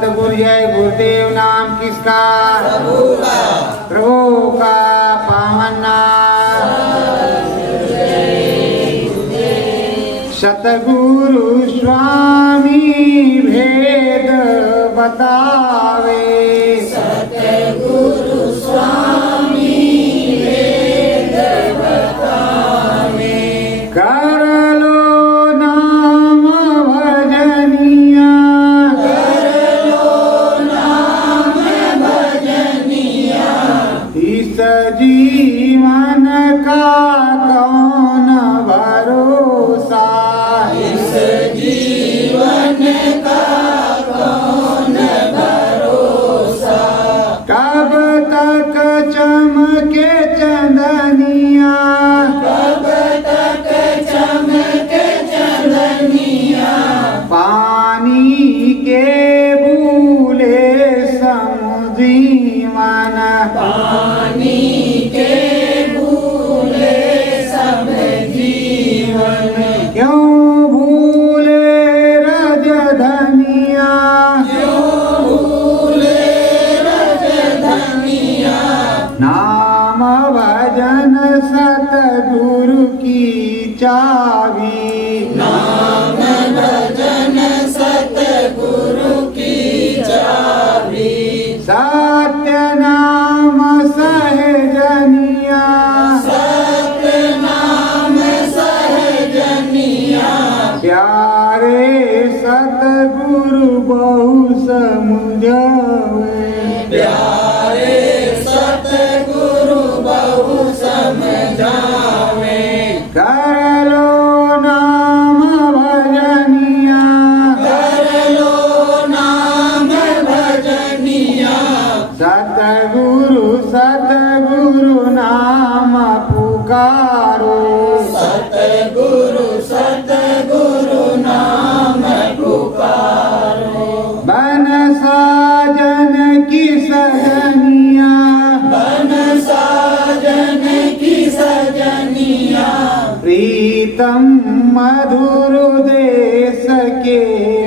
सतगुरु जय गुरुदेव नाम किसका? प्रभु का पावन नाम। सतगुरु स्वामी भेद बतावे, सतगुरु स्वामी वेद बतावे। कर लो नाम भजनिया, कर लो नाम भजनिया। इस जीवन का कौन भरोसा, इस जीवन का कौन भरोसा। कब तक चमके चंदनिया, कब तक चमके चंदनिया। पानी के बूले समुजीवन, पानी के भूले सब जीवन। क्यों भूले रजधनिया, क्यों भूले रजधनिया। नाम भजन सतगुरु की चाबी, नाम भजन सतगुरु की चाबी। सत्य नाम सहजनिया, सत्य नाम सहजनिया। प्यारे सतगुरु बहु समझावे, प्यारे सतगुरु बहु समझावे। कर लो नाम भजनिया, कर लो नाम भजनिया। सतगुरु सतगुरु नाम पुकारो, सतगुरु सतगुरु नाम पुकारो। बन साजन की सजनिया, बन साजन की सजनिया। प्रीतम मधुर देश के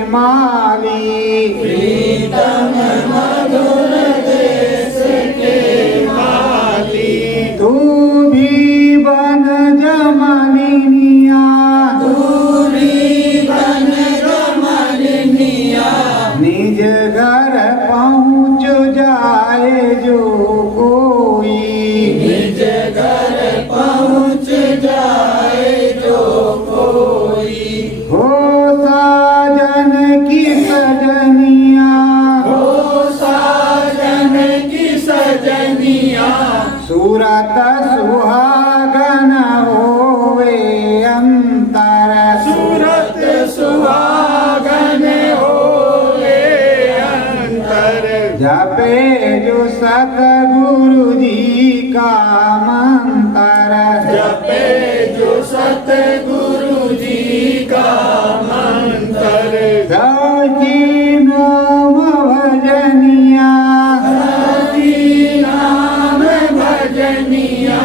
माली, प्रीतम मधुर देश के माली। तू भी बन जमनिया, दूरी बन जमनिया। निज घर पहुँच जाए जो कोई, निज घर पहुँच जाए जो कोई। हो साजन की सजनिया, हो साजन की सजनिया। सूरत सुहागन होवे अंतर, सूरत सुहागन होवे अंतर। जपे जो सतगुरु जी का मंत्र, जपे जो सतगुरु जी का मंत्र। सची नाम भजनिया, हरि नाम भजनिया।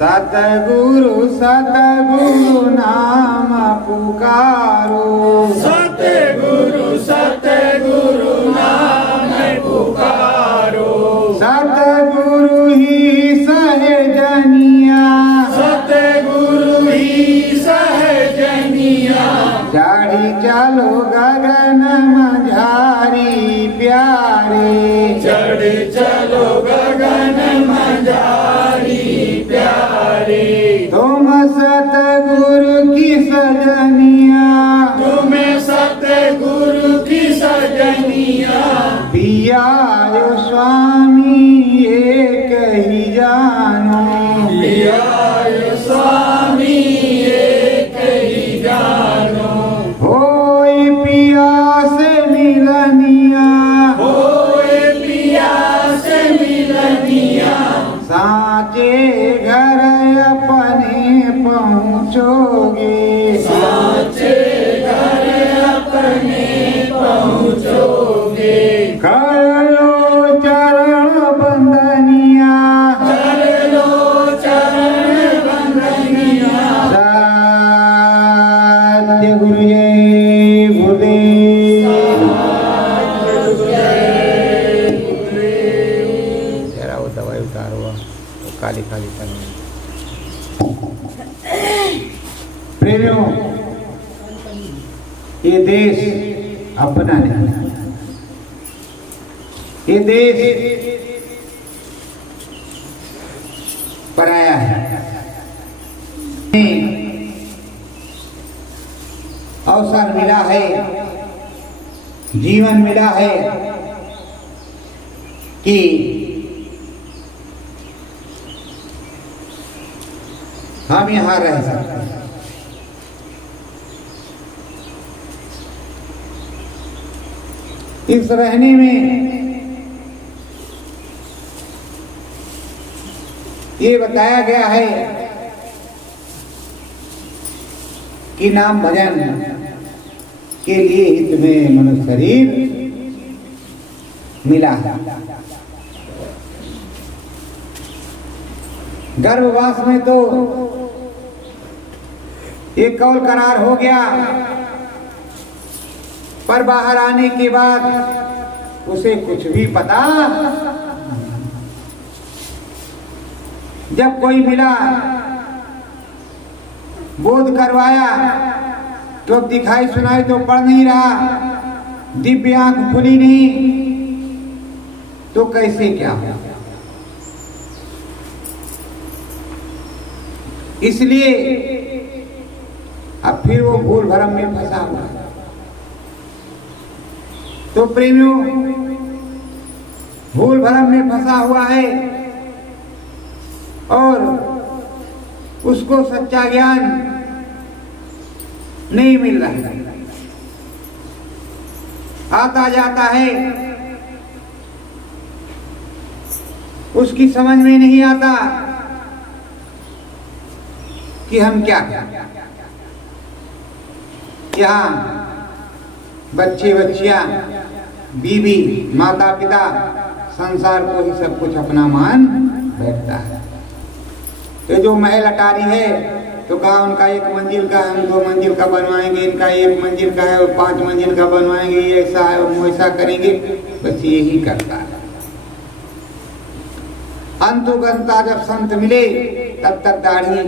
सतगुरु सतगुरु नाम पुकारो, सतगुरु सतगुरु नाम पुकारो। सतगुरु ही सहजनिया, सतगुरु ही सहजनिया। चढ़ी चलो गगन मझारी प्यारे, चढ़ चलो गगन मझारी प्यारे। तुम सतगुरु की सजनिया, तुम्हें सतगुरु की सजनिया। पिया जो स्वामी एक ही जानो, पिया स्वामी एक ही जानो। होई पिया से मिलनिया, होए पिया से मिलनिया। साचे घर अपने पहुँचोगे, साचे घर अपने पहुँचोगे। कर लो चरण बंदनिया, कर लो चरण बंदनिया। सत्य गुरु जय गुरुदेव। जय तो काली काली तलवार। प्रेमियों, ये देश अपना नहीं, ये देश पराया है। अवसर मिला है, जीवन मिला है कि हम यहां रह सकते हैं। इस रहने में ये बताया गया है कि नाम भजन के लिए ही तुम्हें मनुष्य शरीर मिला है। गर्भवास में तो एक कौल करार हो गया, पर बाहर आने के बाद उसे कुछ भी पता। जब कोई मिला, बोध करवाया, तो अब दिखाई सुनाई तो पड़ नहीं रहा, दिव्य आंख खुली नहीं, तो कैसे क्या हो। इसलिए अब फिर वो भूल भरम में फंसा हुआ। तो प्रेमियों, भूल भरम में फंसा हुआ है और उसको सच्चा ज्ञान नहीं मिल रहा है। आता जाता है, उसकी समझ में नहीं आता कि हम क्या करें। यहाँ बच्चे बच्चियां, बीवी, माता पिता संसार को ही सब कुछ अपना मान बैठता है। ये जो महल अटारी है, तो कहा उनका 1 मंजिल का, हम 2 मंजिल का बनवाएंगे, इनका 1 मंजिल का है और 5 मंजिल का बनवाएंगे, ये ऐसा है और वो ऐसा करेंगे। बस यही करता है। अंतुगंता जब संत मिले, तब तक दाढ़ी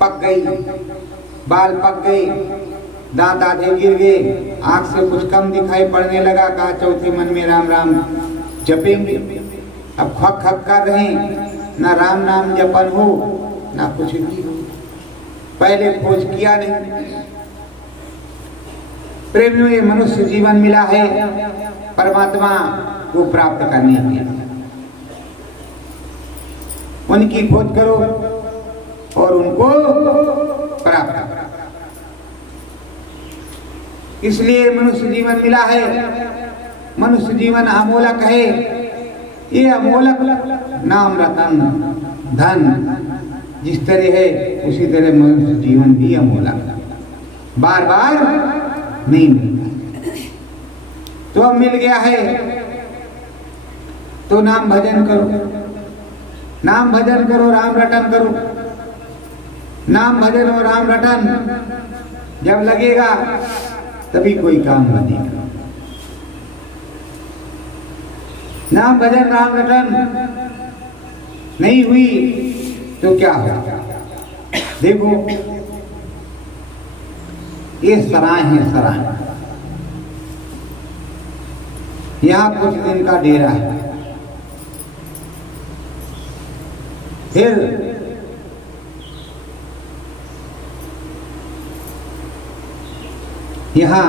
पक गई, बाल पक गए, दांत आधे गिर गए, आंख से कुछ कम दिखाई पड़ने लगा। कहा चौथे मन में राम राम जपेंगे। अब खक खक कर रहे, ना राम नाम जपन हो ना कुछ भी हो। पहले खोज किया नहीं। प्रेमियों, ये मनुष्य जीवन मिला है परमात्मा को प्राप्त करने के लिए। उनकी खोज करो और उनको प्राप्त करो। इसलिए मनुष्य जीवन मिला है। मनुष्य जीवन अमोलक है। ये अमोलक नाम रतन धन जिस तरह है, उसी तरह मनुष्य जीवन भी अमोलक, बार बार नहीं मिलता। तो अब मिल गया है तो नाम भजन करो, नाम भजन करो, राम रटन करो। नाम भजन और राम रटन जब लगेगा तभी कोई काम बनेगा। नाम भजन राम रटन नहीं हुई तो क्या होगा। देखो, ये सराय है, सराय। यहाँ कुछ दिन का डेरा है। फिर यहाँ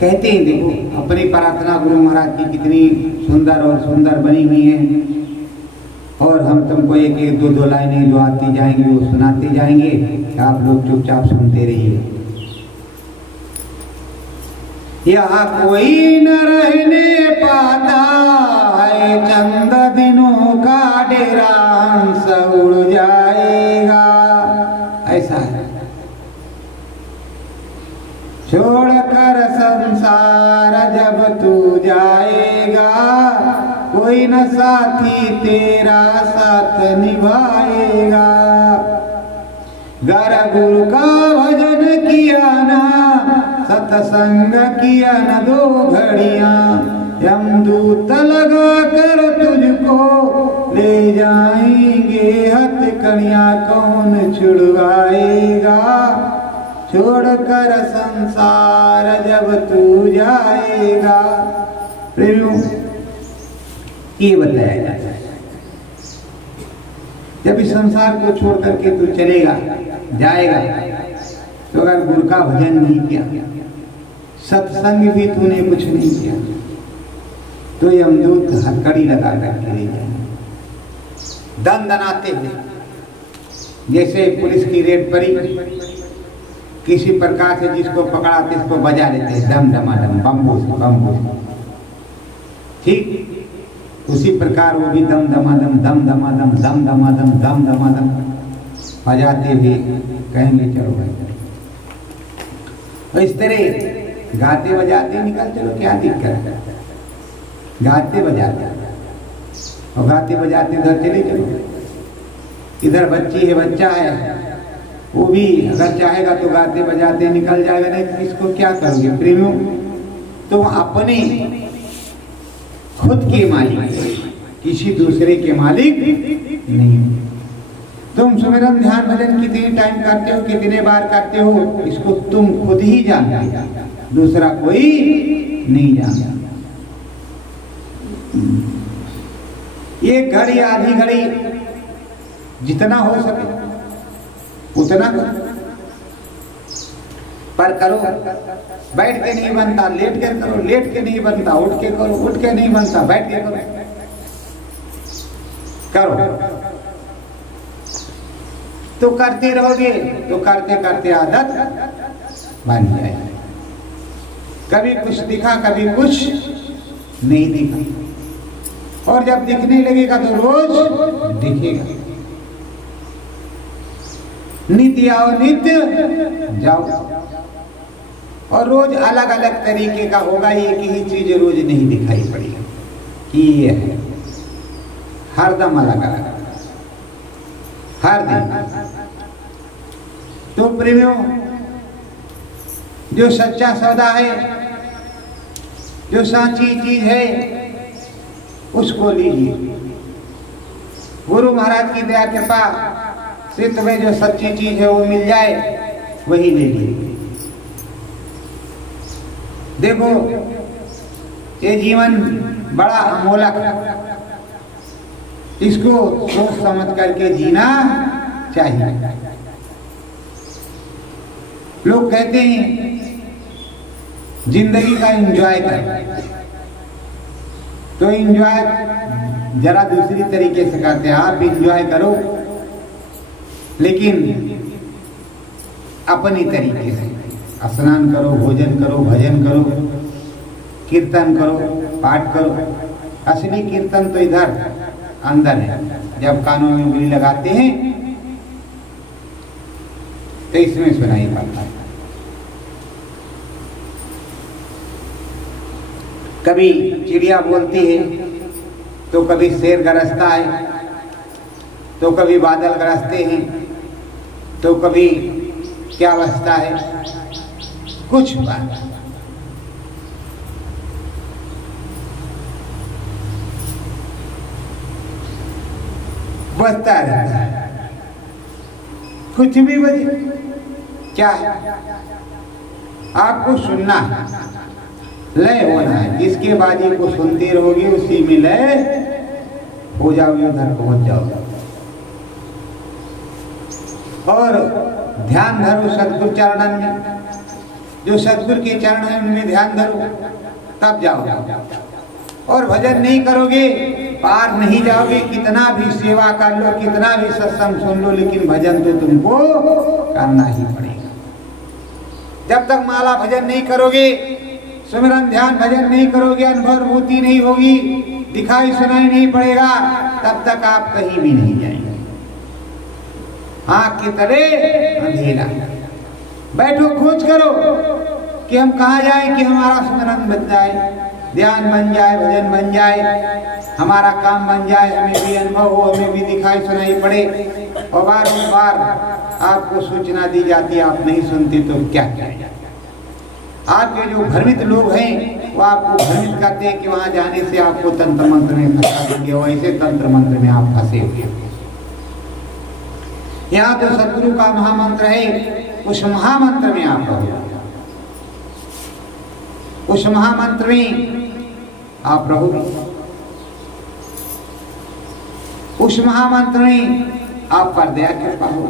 कहते हैं, देखो अपनी प्रार्थना गुरु महाराज की कितनी सुंदर और सुंदर बनी हुई है, और हम तुमको एक एक 2-2 लाइनें जो आती जाएंगी वो सुनाते जाएंगे, आप लोग चुपचाप सुनते रहिए। यहाँ कोई न रहने पाता है, चंद दिनों का डेरा हंस उड़ जाएगा। ऐसा है। छोड़कर संसार जब तू जाएगा, कोई न साथी तेरा साथ निभाएगा। गर गुरु का भजन किया ना, सत्संग किया न 2 घड़ियां, यमदूत लगा कर तुझको ले जाएंगे हथकड़ियां कौन छुड़वाएगा, छोड़कर संसार जब तू जाएगा। प्रेमियों, ये बताया जाता है जब इस संसार को छोड़ करके तू चलेगा जाएगा, तो अगर गुरु का भजन नहीं किया, सत्संग भी तूने कुछ नहीं किया, तो यमदूत हथकड़ी लगा करके ले जाएंगे दन दनाते हुए। जैसे पुलिस की रेड पड़ी, किसी प्रकार से जिसको पकड़ाते इसको बजा लेते हैं दम दमादम, बम्बू से। ठीक उसी प्रकार वो भी दम दमादम बजाते हुए कहेंगे चलो भाई। तो इस तरह गाते बजाते निकल चलो, क्या दिक्कत है, गाते बजाते और गाते बजाते उधर चले चलो। इधर बच्ची है, बच्चा है, वो भी अगर चाहेगा तो गाते बजाते निकल जाएगा, नहीं तो इसको क्या करोगे। प्रेमियों, तुम अपने खुद के मालिक, किसी दूसरे के मालिक नहीं। तुम सुमिरन ध्यान भजन कितने टाइम करते हो, कितने बार करते हो, इसको तुम खुद ही जानते हो, दूसरा कोई नहीं जानता। ये घड़ी आधी घड़ी जितना हो सके उतना करो, पर करो। बैठ के नहीं बनता, लेट के करो, लेट के नहीं बनता, उठ के करो, उठ के नहीं बनता, बैठ के करो। तो करते रहोगे तो करते करते आदत बन जाएगी। कभी कुछ दिखा, कभी कुछ नहीं दिखा, और जब दिखने लगेगा तो रोज दिखेगा। नित्य आओ नित्य जाओ, और रोज अलग अलग तरीके का होगा, एक ही चीज रोज नहीं दिखाई पड़ेगी कि ये है, हरदम अलग अलग हर दिन। तो प्रेमियों, जो सच्चा सौदा है, जो साची चीज है, उसको लीजिए। गुरु महाराज की दया कृपा से तुम्हें जो सच्ची चीज है वो मिल जाए, वही ले लीजिए। देखो, ये जीवन बड़ा अमोलक है, इसको सोच समझ करके जीना चाहिए। लोग कहते हैं जिंदगी का एंजॉय कर, तो एंजॉय जरा दूसरी तरीके से करते हैं। आप एंजॉय करो, लेकिन अपनी तरीके से स्नान करो, भोजन करो, भजन करो, कीर्तन करो, पाठ करो। असली कीर्तन तो इधर अंदर है। जब कानों में उंगली लगाते हैं तो इसमें सुनाई पड़ता है। कभी चिड़िया बोलती है, तो कभी शेर गरजता है, तो कभी बादल गरजते हैं, तो कभी क्या बजता है, कुछ बात बजता रहता है, कुछ भी बजे। क्या है, आपको सुनना है, लय होना है। जिसके बाजी को सुनते रहोगे उसी में लय हो जाओगे, उधर पहुंच जाओगे। और ध्यान धरो सतगुरु चरणन में, जो सतगुरु के चरण है उनमें ध्यान धरो, तब जाओगे। और भजन नहीं करोगे पार नहीं जाओगे। कितना भी सेवा कर लो, कितना भी सत्संग सुन लो, लेकिन भजन तो तुमको करना ही पड़ेगा। जब तक माला भजन नहीं करोगे, सुमिरन ध्यान भजन नहीं करोगे, अनुभूति नहीं होगी, दिखाई सुनाई नहीं पड़ेगा, तब तक आप कहीं भी नहीं जाएंगे। आँख के तले अंधेरा। बैठो, खोज करो कि हम कहाँ जाए, कि हमारा सुमिरन बन जाए, ध्यान बन जाए, भजन बन जाए, हमारा काम बन जाए, हमें भी अनुभव हो, हमें भी दिखाई सुनाई पड़े। और बार आपको सूचना दी जाती है, आप नहीं सुनते तो क्या किया जाए। आपके जो भ्रमित लोग हैं वो आपको भ्रमित करते हैं कि वहां जाने से आपको तंत्र मंत्र में फंसा देंगे, और ऐसे तंत्र मंत्र में आप फंसे हुए। यहाँ तो सदगुरु का महामंत्र है, उस महामंत्र में आप रहो, उस महामंत्र में आप रहोगे, उस महामंत्र में आप पर दया कृपा हो,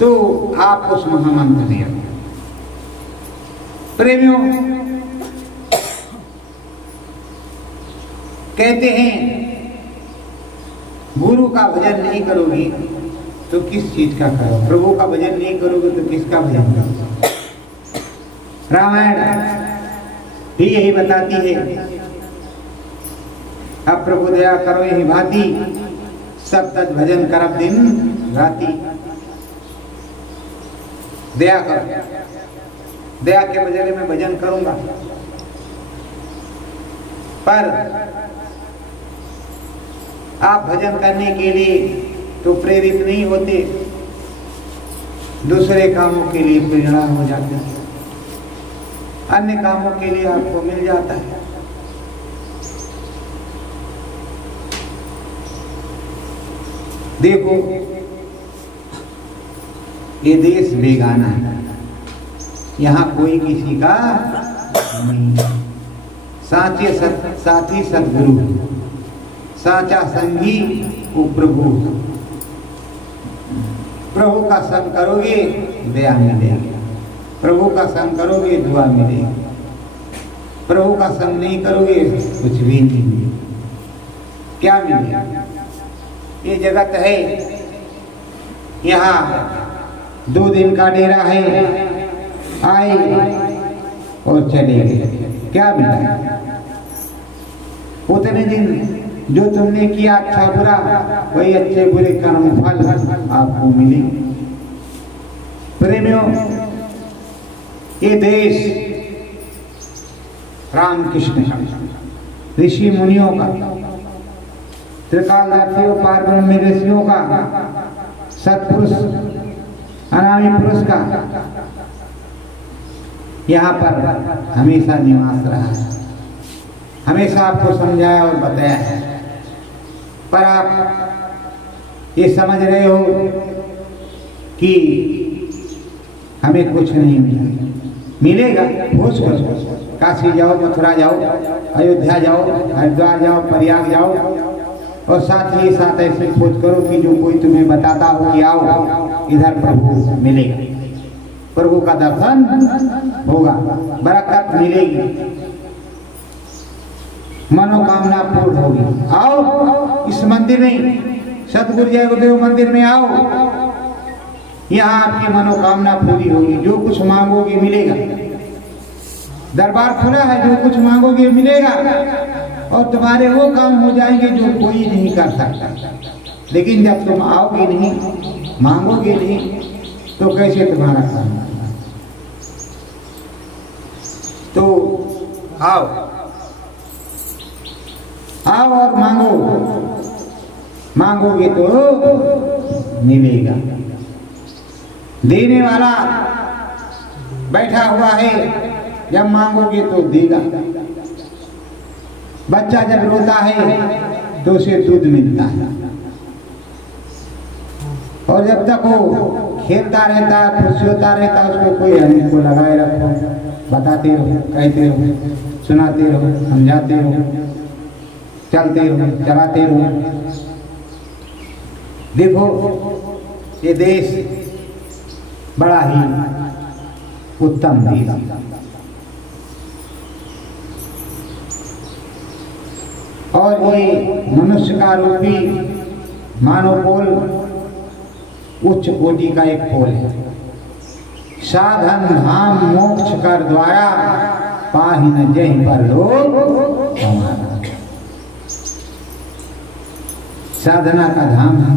तो आप उस महामंत्र में रहो। प्रेमियों, कहते हैं गुरु का भजन नहीं करोगे तो किस चीज का करो, प्रभु का भजन नहीं करोगे तो किसका भजन करोगे। रामायण भी यही बताती है, अब प्रभु दया करो यही भांति, सब तत् भजन करब दिन राति। दया करो, दया के बदले में भजन करूंगा, पर आप भजन करने के लिए तो प्रेरित नहीं होते, दूसरे कामों के लिए प्रेरणा हो जाती है, अन्य कामों के लिए आपको मिल जाता है। देखो, ये देश बेगाना है, यहाँ कोई किसी का नहीं, साथी सदगुरु, साचा संगी वो प्रभु। प्रभु का संग करोगे दया मिलेगी, प्रभु का संग करोगे दुआ मिलेगी, प्रभु का संग नहीं करोगे कुछ भी नहीं मिलेगा। क्या मिलेगा? ये जगत है, यहाँ 2 दिन का डेरा है, आए और चले गए, क्या मिला? उतने दिन जो तुमने किया अच्छा बुरा, वही अच्छे बुरे कर्म फल आपको मिले। प्रेमियों, ये देश रामकृष्ण ऋषि मुनियों का, त्रिकालदर्शियों पार ब्रह्म ऋषियों का, सत्पुरुष अनामी पुरुष का यहाँ पर हमेशा निवास रहा है, हमेशा आपको समझाया और बताया है। पर आप ये समझ रहे हो कि हमें कुछ नहीं मिला, मिलेगा होश करो, काशी जाओ, मथुरा जाओ, अयोध्या जाओ, हरिद्वार जाओ, प्रयाग जाओ, और साथ ही साथ ऐसे खोज करो कि जो कोई तुम्हें बताता हो कि आओ इधर प्रभु मिलेगा, प्रभु का दर्शन होगा, बरकत मिलेगी, मनोकामना पूर्ण होगी। आओ इस मंदिर में, सतगुरु जय गुरुदेव मंदिर में आओ, यहाँ आपकी मनोकामना पूरी होगी, जो कुछ मांगोगे मिलेगा। दरबार खुला है, जो कुछ मांगोगे मिलेगा, और तुम्हारे वो काम हो जाएंगे जो कोई नहीं कर सकता। लेकिन जब तुम आओगे नहीं, मांगोगे नहीं, तो कैसे तुम्हारा काम होगा? तो आओ, आओ और मांगो, मांगोगे तो मिलेगा। देने वाला बैठा हुआ है, जब मांगोगे तो देगा। बच्चा जब रोता है तो उसे दूध मिलता है, और जब तक वो खेलता रहता है, खुश होता रहता है, उसको कोई हमें को लगाए रखो, बताते रहो, कहते रहो, सुनाते रहो, समझाते रहो, चलते रहो, चलाते रहो। देखो, ये देश बड़ा ही उत्तम देश, और ये मनुष्य का रूपी मानव पोल उच्च कोटि का एक पोल है। साधन धाम मोक्ष कर द्वारा पाहि न जहि पर लोग हमारा। साधना का धाम है,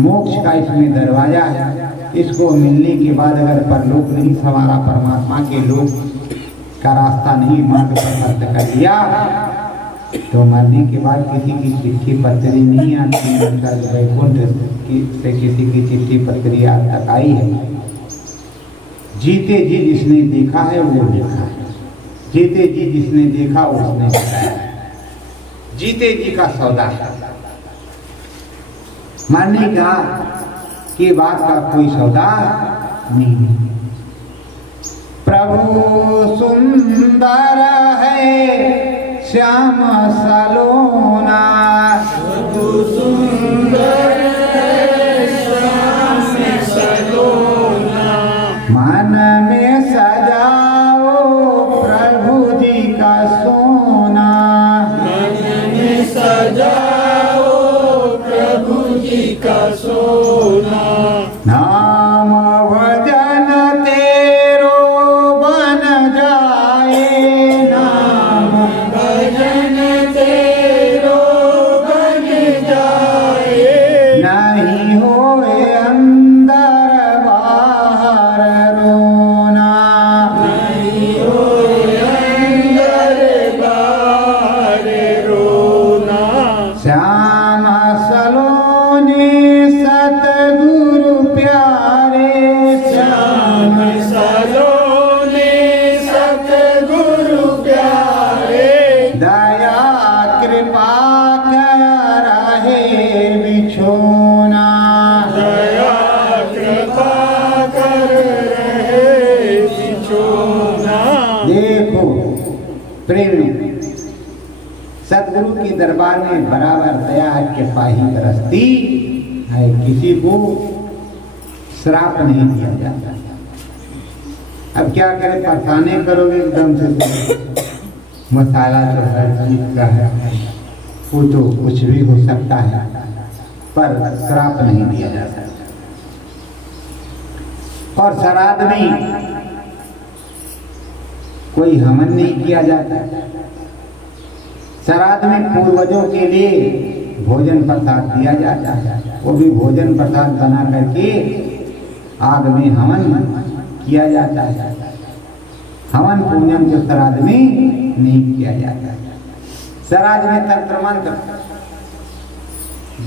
मोक्ष का इसमें दरवाजा है। इसको मिलने के बाद अगर परलोक नहीं संवारा, परमात्मा के लोक का रास्ता नहीं मार्ग प्रशस्त कर दिया, तो मरने के बाद किसी की चिट्ठी पत्री नहीं आती। वैकुंठ से किसी की चिट्ठी पत्री आज तक आई है? जीते जी जिसने देखा है वो देखा है, जीते जी जिसने देखा उसने बताया, जीते जी का सौदा है। मानने का कि बात का कोई सौदा नहीं। प्रभु सुंदर है श्याम सलोना, प्रभु सुंदर है श्याम सलोना, मन में सजाओ प्रभु जी का सोना, मन में सजाओ प्रभु जी का सोना, नाम भजन तेरो बन जाए, नाम भजन तेरो बन जाए, नहीं होए अंदर बाहर रोना, नहीं होए अंदर बाहर रोना, श्याम सलोने सतगुरु प्यारे, श्याम सलोने सतगुरु प्यारे, दया कृपा कराहे बिछोना, दया कृपा कर रहे बिछोना। देखो प्रेम सतगुरु के दरबार में बराबर दया कृपा ही बरसती है, किसी को श्राप नहीं दिया जाता। अब क्या करें, परेशानी करोगे एकदम से, मसाला तो हर चीज का है, वो तो कुछ भी हो सकता है, पर श्राप नहीं दिया जा सकता। और श्राद्ध में कोई हवन नहीं किया जाता। श्राद्ध में पूर्वजों के लिए भोजन प्रसाद दिया जाता है, वो भी भोजन प्रसाद बना करके आग में हवन किया जाता है। हवन पूजन जो श्राद्ध में नहीं किया जाता। श्राद्ध में तंत्र मंत्र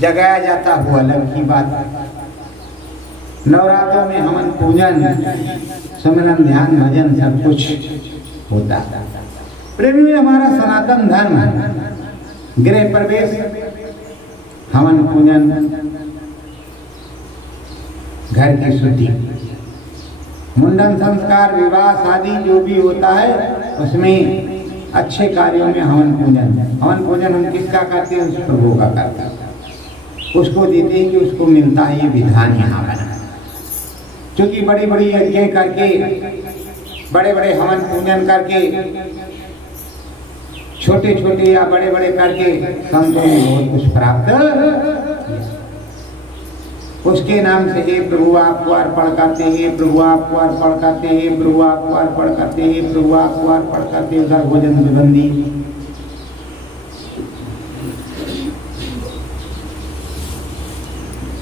जगाया जाता वो अलग की बात है। नवरात्रों में हवन पूजन सुमिरन ध्यान भजन सब कुछ होता है। प्रेमी हमारा सनातन धर्म गृह प्रवेश हवन पूजन घर की शुद्धि मुंडन संस्कार विवाह शादी जो भी होता है उसमें अच्छे कार्यों में हवन पूजन हम किसका करते हैं, उस प्रभु का करते हैं, उसको देते हैं कि उसको मिलता है। ये विधान यहाँ बना क्योंकि बड़ी बड़ी यज्ञ करके बड़े बड़े हवन पूजन करके छोटे छोटे या बड़े बड़े करके संतों ने बहुत कुछ प्राप्त, उसके नाम से हे प्रभु आपको अर्पण करते हैं, प्रभु आपको अर्पण करते हैं, प्रभु आपको अर्पण करते हैं, प्रभु आपको अर्पण करते हैं। उधर भोजन सुगंधी,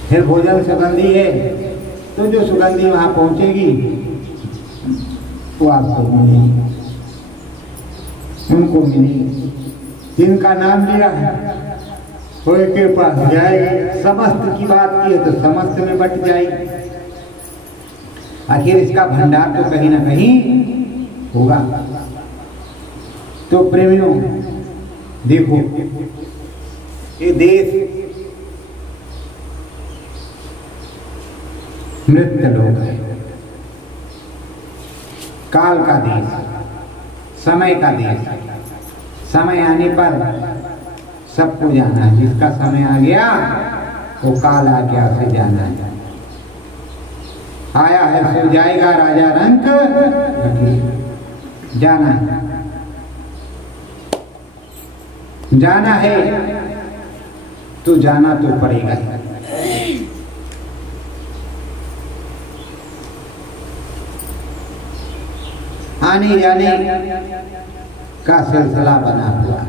फिर भोजन सुगंधी है तो जो सुगंधी वहां पहुंचेगी वो आपको मिलेगी, उनको मिलेगी जिनका नाम लिया है कोई के पास जाएगी। समस्त की बात की है तो समस्त में बट जाएगी। आखिर इसका भंडार तो कहीं ना कहीं होगा। तो प्रेमियों देखो ये देश मृत लोग है, काल का देश, समय का देश। समय आने पर सबको जाना है, जिसका समय आ गया वो काल आ गया, उसे जाना है। आया है सो जाएगा राजा रंक, जाना है, जाना है तो जाना तो पड़ेगा। आने जाने का सिलसिला बना हुआ।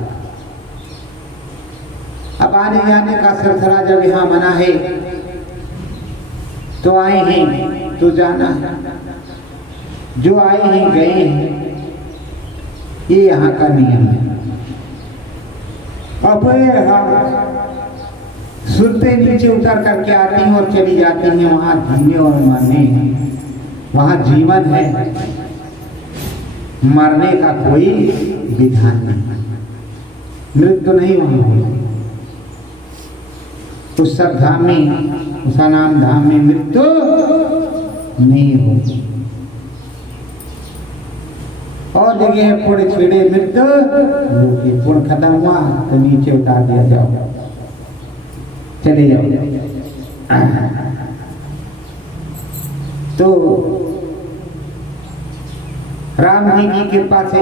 अब आने जाने का सिलसिला जब यहाँ बना है तो आए हैं तो जाना है, जो आए हैं गए हैं, ये यहाँ का नियम है। अपने सुनते नीचे उतर करके आती हैं और चली जाती हैं वहां धीमे और माने वहां जीवन है, मरने का कोई विधान नहीं, मृत्यु नहीं वहां होगी। उस सब धाम में, उस नाम धाम में मृत्यु नहीं होगी। और जगह पुण्य छेड़े मृत्यु, पुण्य खत्म हुआ तो नीचे उतार दिया, जाओ चले जाओ। तो राम जी की कृपा से,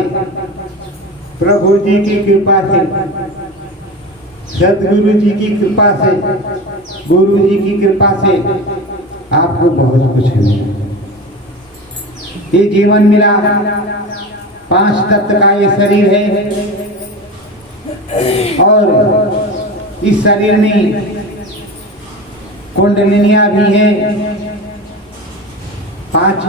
प्रभु जी की कृपा से, सदगुरु जी की कृपा से, गुरु जी की कृपा से आपको बहुत कुछ मिला। ये जीवन मिला, 5 तत्व का ये शरीर है और इस शरीर में कुंडलिनियां भी हैं 5,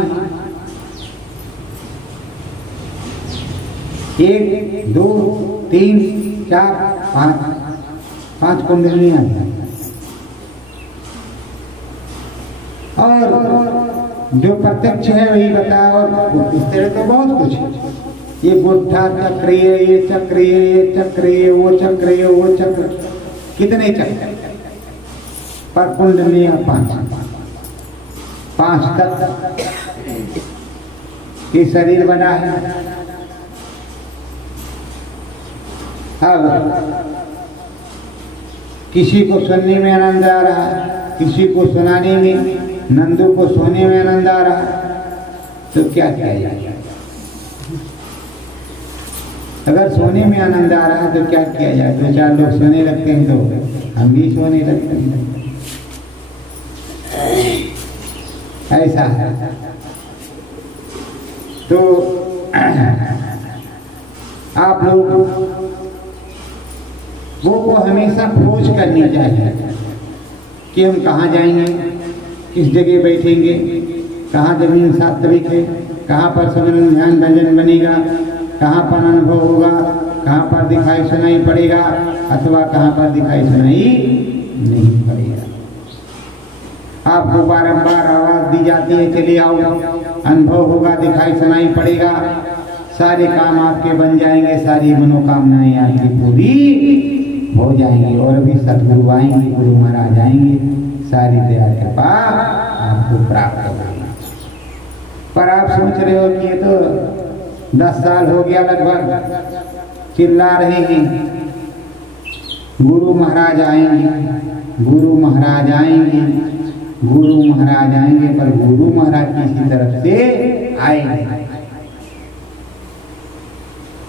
1 2 3 4 5 कुंडलिनियां हैं। और जो प्रत्यक्ष है वही बताया, और इस तरह तो बहुत कुछ है। ये बुद्धा चक्र, ये चक्र, ये चक्र, वो चक्र, वो चक्र, कितने चक्र, पर कुंडलियां 5 तत्व ये शरीर बना है। अब किसी को सुनने में आनंद आ रहा है, किसी को सुनाने में, नंदू को सोने में आनंद आ रहा, तो क्या किया जाए? अगर सोने में आनंद आ रहा है तो क्या किया जाए? 2-4 लोग सोने लगते हैं तो हम भी सोने लगते हैं, ऐसा है। तो आप लोग वो हमेशा खोज करनी चाहिए कि हम कहाँ जाएंगे, किस जगह बैठेंगे, कहाँ जमीन सात्विक है, कहाँ पर सुमिरन ध्यान भजन बनेगा, कहाँ पर अनुभव होगा, कहाँ पर दिखाई सुनाई पड़ेगा, अथवा कहाँ पर दिखाई सुनाई नहीं पड़ेगा। आपको बारंबार आवाज दी जाती है चले आओ, अनुभव होगा, दिखाई सुनाई पड़ेगा, सारे काम आपके बन जाएंगे, सारी मनोकामनाएं आपकी पूरी हो जाएंगी। और भी सदगुरु आएंगे, गुरु महाराज आएंगे, सारी दया कृपा आपको प्राप्त होगी। पर आप सोच रहे हो कि ये तो 10 साल हो गया लगभग चिल्ला रहे हैं गुरु महाराज आएंगे, गुरु महाराज आएंगे, गुरु महाराज आएंगे, पर गुरु महाराज किसी तरफ से आएंगे।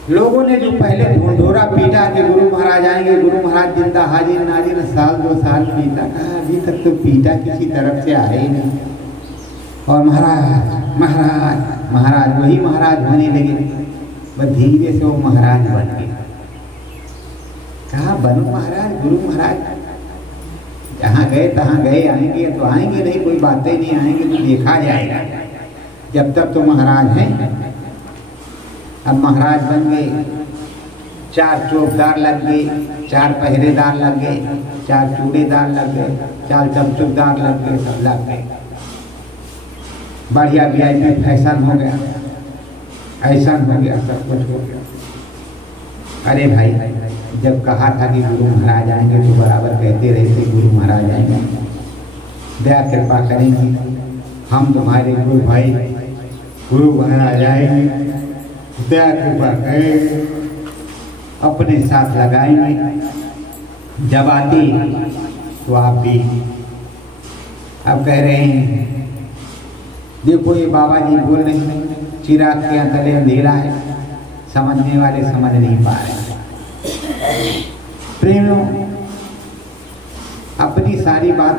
लोगों ने जो पहले ढोंढोरा पीटा कि गुरु महाराज आएंगे, गुरु महाराज जिंदा हाजिर नाजिर, 1-2 साल पीटा, अभी तक तो पीटा किसी तरफ से आए ही नहीं। और महाराज महाराज महाराज वही महाराज होने लगे, वह धीरे से वो महाराज बन गए। कहा बनो महाराज, गुरु महाराज, जहाँ गए तहाँ गए, आएंगे तो आएंगे, नहीं कोई बातें नहीं, आएंगे तो देखा जाएगा। जब तक तो महाराज हैं। अब महाराज बन गए, 4 चौकीदार लग गए, 4 पहरेदार लग गए, 4 चूड़ेदार लग गए, 4 चमचुकदार लग गए, सब लग गए। बढ़िया VIP फैशन हो गया, ऐसा हो गया, सब कुछ हो गया। अरे भाई, जब कहा था कि गुरु महाराज आएंगे तो बराबर कहते रहे थे गुरु महाराज आएंगे, दया कृपा करेंगे, हम तुम्हारे गुरु भाई गुरु महाराज आएंगे, दया कृपा करेंगे, अपने साथ लगाएंगे। जब आती तो आप भी अब कह रहे हैं देखो ये बाबा जी बोल रहे हैं, चिराग के तले अंधेरा है, समझने वाले समझ नहीं पा रहे। प्रेमियों, अपनी सारी बात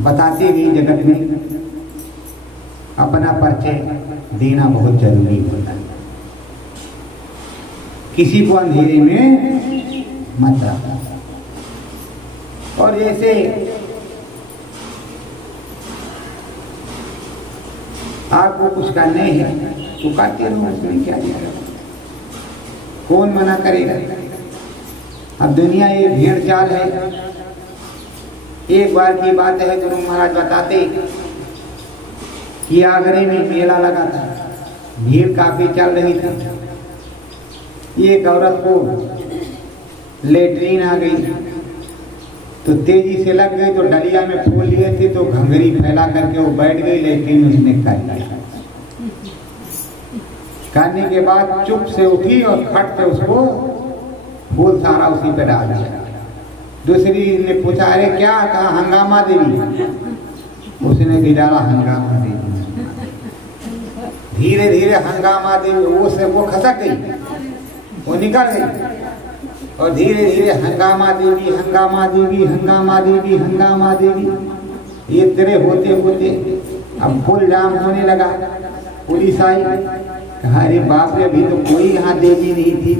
बताते हुए जगत में अपना परिचय देना बहुत जरूरी होता है। किसी को अंधेरे में मत रखो। और जैसे आपको कुछ करने हैं तो करते रहो, उसमें क्या जाएगा, कौन मना करेगा। अब दुनिया ये भीड़ चाल है। एक बार की बात है, गुरु महाराज बताते कि आगरे में मेला लगा था, भीड़ काफी चल रही थी। एक औरत को लेटरीन आ गई तो तेजी से लग गई, तो डलिया में फूल लिए थे तो घंघरी फैला करके वो बैठ गई, लेटरीन उसने कर लिया। करने के बाद चुप से उठी और खट से उसको फूल सारा उसी पे डाल दिया। दूसरी ने पूछा, अरे क्या कहा? हंगामा देवी। उसने भी डाला हंगामा देवी। धीरे धीरे हंगामा देवी वो खसक गई, वो निकल गई, और धीरे धीरे हंगामा देवी, हंगामा देवी, हंगामा देवी, हंगामा देवी, ये तरह होते होते अब फुल जाम होने लगा। पुलिस आई, कहा अरे बाप रे, अभी तो कोई यहाँ देवी नहीं थी,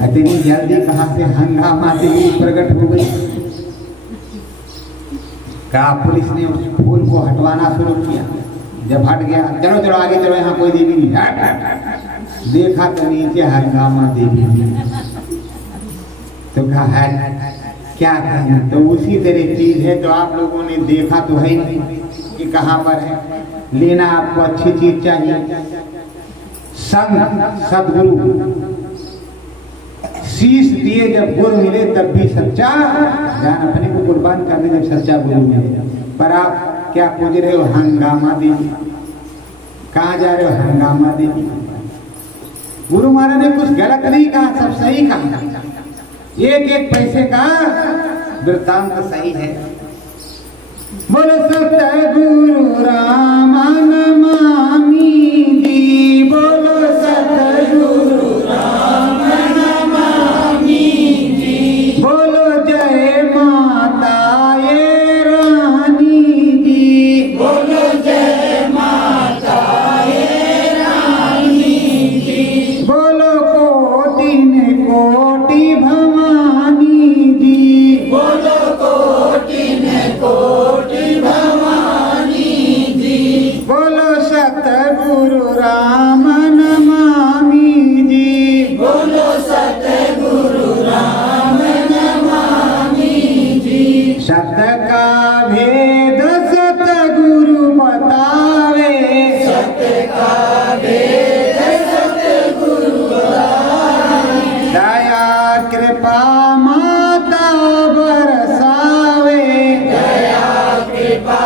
इतनी जल्दी कहाँ से हंगामा देवी प्रकट हो गई। कहा पुलिस ने उस फूल को हटवाना शुरू किया। जब हट गया, चलो चलो आगे चलो, यहाँ कोई देवी नहीं। देखा तो नीचे हंगामा देवी। तो कहा है क्या कहें, तो उसी तरह चीज है। तो आप लोगों ने देखा तो है नहीं कि कहाँ पर है। लेना आपको अच्छी चीज चाहिए, संत सदगुरु शीश दिए जब गुरु मिले तब भी सच्चा, जान अपने को कुर्बान कर दे जब सच्चा गुरु मिले। पर आप क्या पूछ रहे हो? हंगामा देवी। कहाँ जा रहे हो? हंगामा देवी। गुरु महाराज ने कुछ गलत नहीं कहा, सब सही कहा। एक एक पैसे का वृत्तांत सही है। बोलो सतगुरु राम नमामि जी, बोलो सतगुरु राम नमामि जी, बोलो जय माता ये रानी जी, बोलो जय माता ये रानी जी, बोलो कोटिन कोटि भवानी जी, बोलो कोटिन कोटि भवानी जी, बोलो सतगुरु राम नमामि जी, बोलो सतगुरु राम नमामि जी। सत का भेद सतगुरु बतावे, सत का भेद सतगुरु बतावे, दया कृपा माता बरसावे, दया कृपा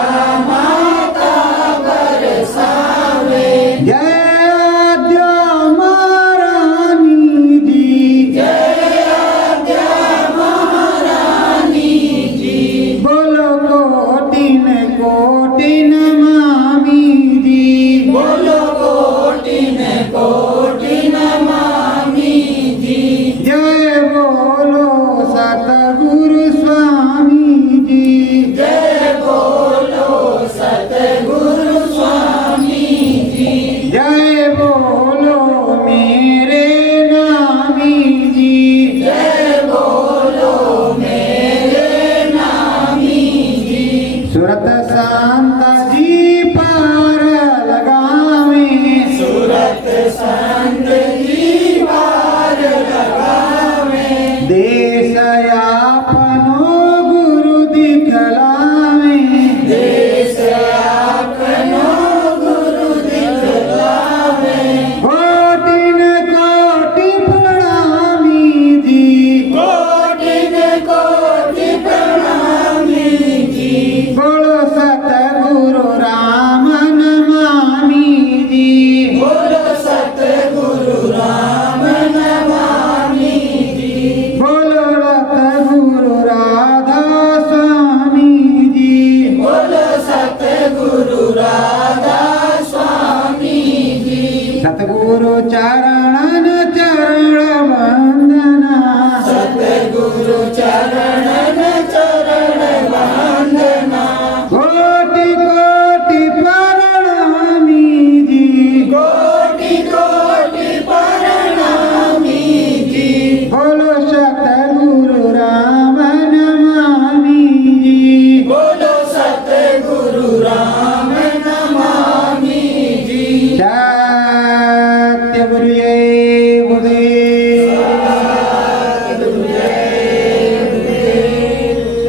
माता बरसावे, जय आद्या महारानी जी, जय आद्या महारानी जी, बोलो कोटिन कोटिन नमामि जी, बोलो कोटिन कोटिन नमामि जी, जय बोलो सतगुरु स्वामी जी, जय बोलो सतगुरु स्वामी जी, जय बोलो मेरे नामी जी, जय बोलो मेरे नामी जी। सुरत शांता जी पार लगावे, सुरत संत जी पार लगावे, देश आपनो गुरु दिखलावे, देश आपनो गुरु दिखलावे, कोटिन कोटि प्रणामी जी, कोटिन कोटि प्रणामी जी, बोलो सतगुरु राम नमामि जी, बोलो सतगुरु राम नमामि जी, बोलो सतगुरु राधा स्वामी जी, बोलो सतगुरु राधा स्वामी जी, सतगुरु चरणन चरण वंदना, सतगुरु चरणन चरण वंदना, कोटि कोटि प्रणामी जी, कोटि कोटि प्रणामी जी, बोलो सतगुरु राम नमामि जी, बोलो सतगुरु राम नमामि जी। सत्य गुरु जय गुरुदेव।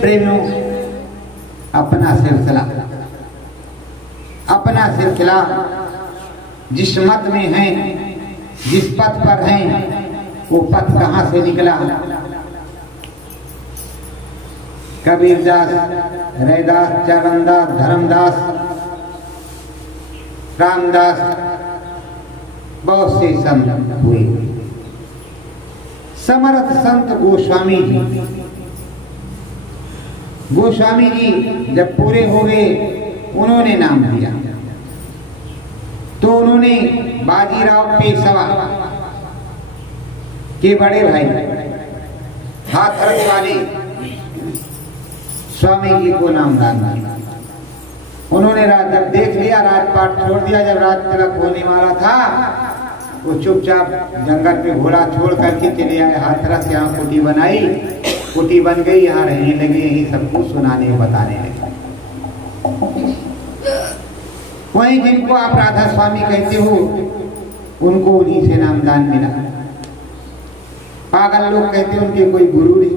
प्रेमियों, अपना सिलसिला अपना सिलसिला जिस मत में हैं, जिस पथ पर हैं, वो पथ कहाँ से निकला। कबीरदास, रैदास, चरणदास, धर्मदास, रामदास, बहुत से संत हुए। समर्थ संत गोस्वामी जी, गोस्वामी जी जब पूरे हो गए, उन्होंने नाम दिया तो उन्होंने बाजीराव पेशवा के बड़े भाई हाथरस वाले स्वामी जी को नामदान दिया। उन्होंने रात जब देख लिया, राजपाट छोड़ दिया, जब रात तिलक होने वाला था, वो चुपचाप जंगल पे घोड़ा छोड़ करके चले आए हाथरस। यहाँ कुटी बनाई, कुटी बन गई, यहाँ रहने लगे, यही सब कुछ सुनाने बताने लगे। वहीं जिनको आप राधा स्वामी कहते हो, उनको उन्हीं से नामदान मिला। पागल लोग कहते उनके कोई गुरु नहीं,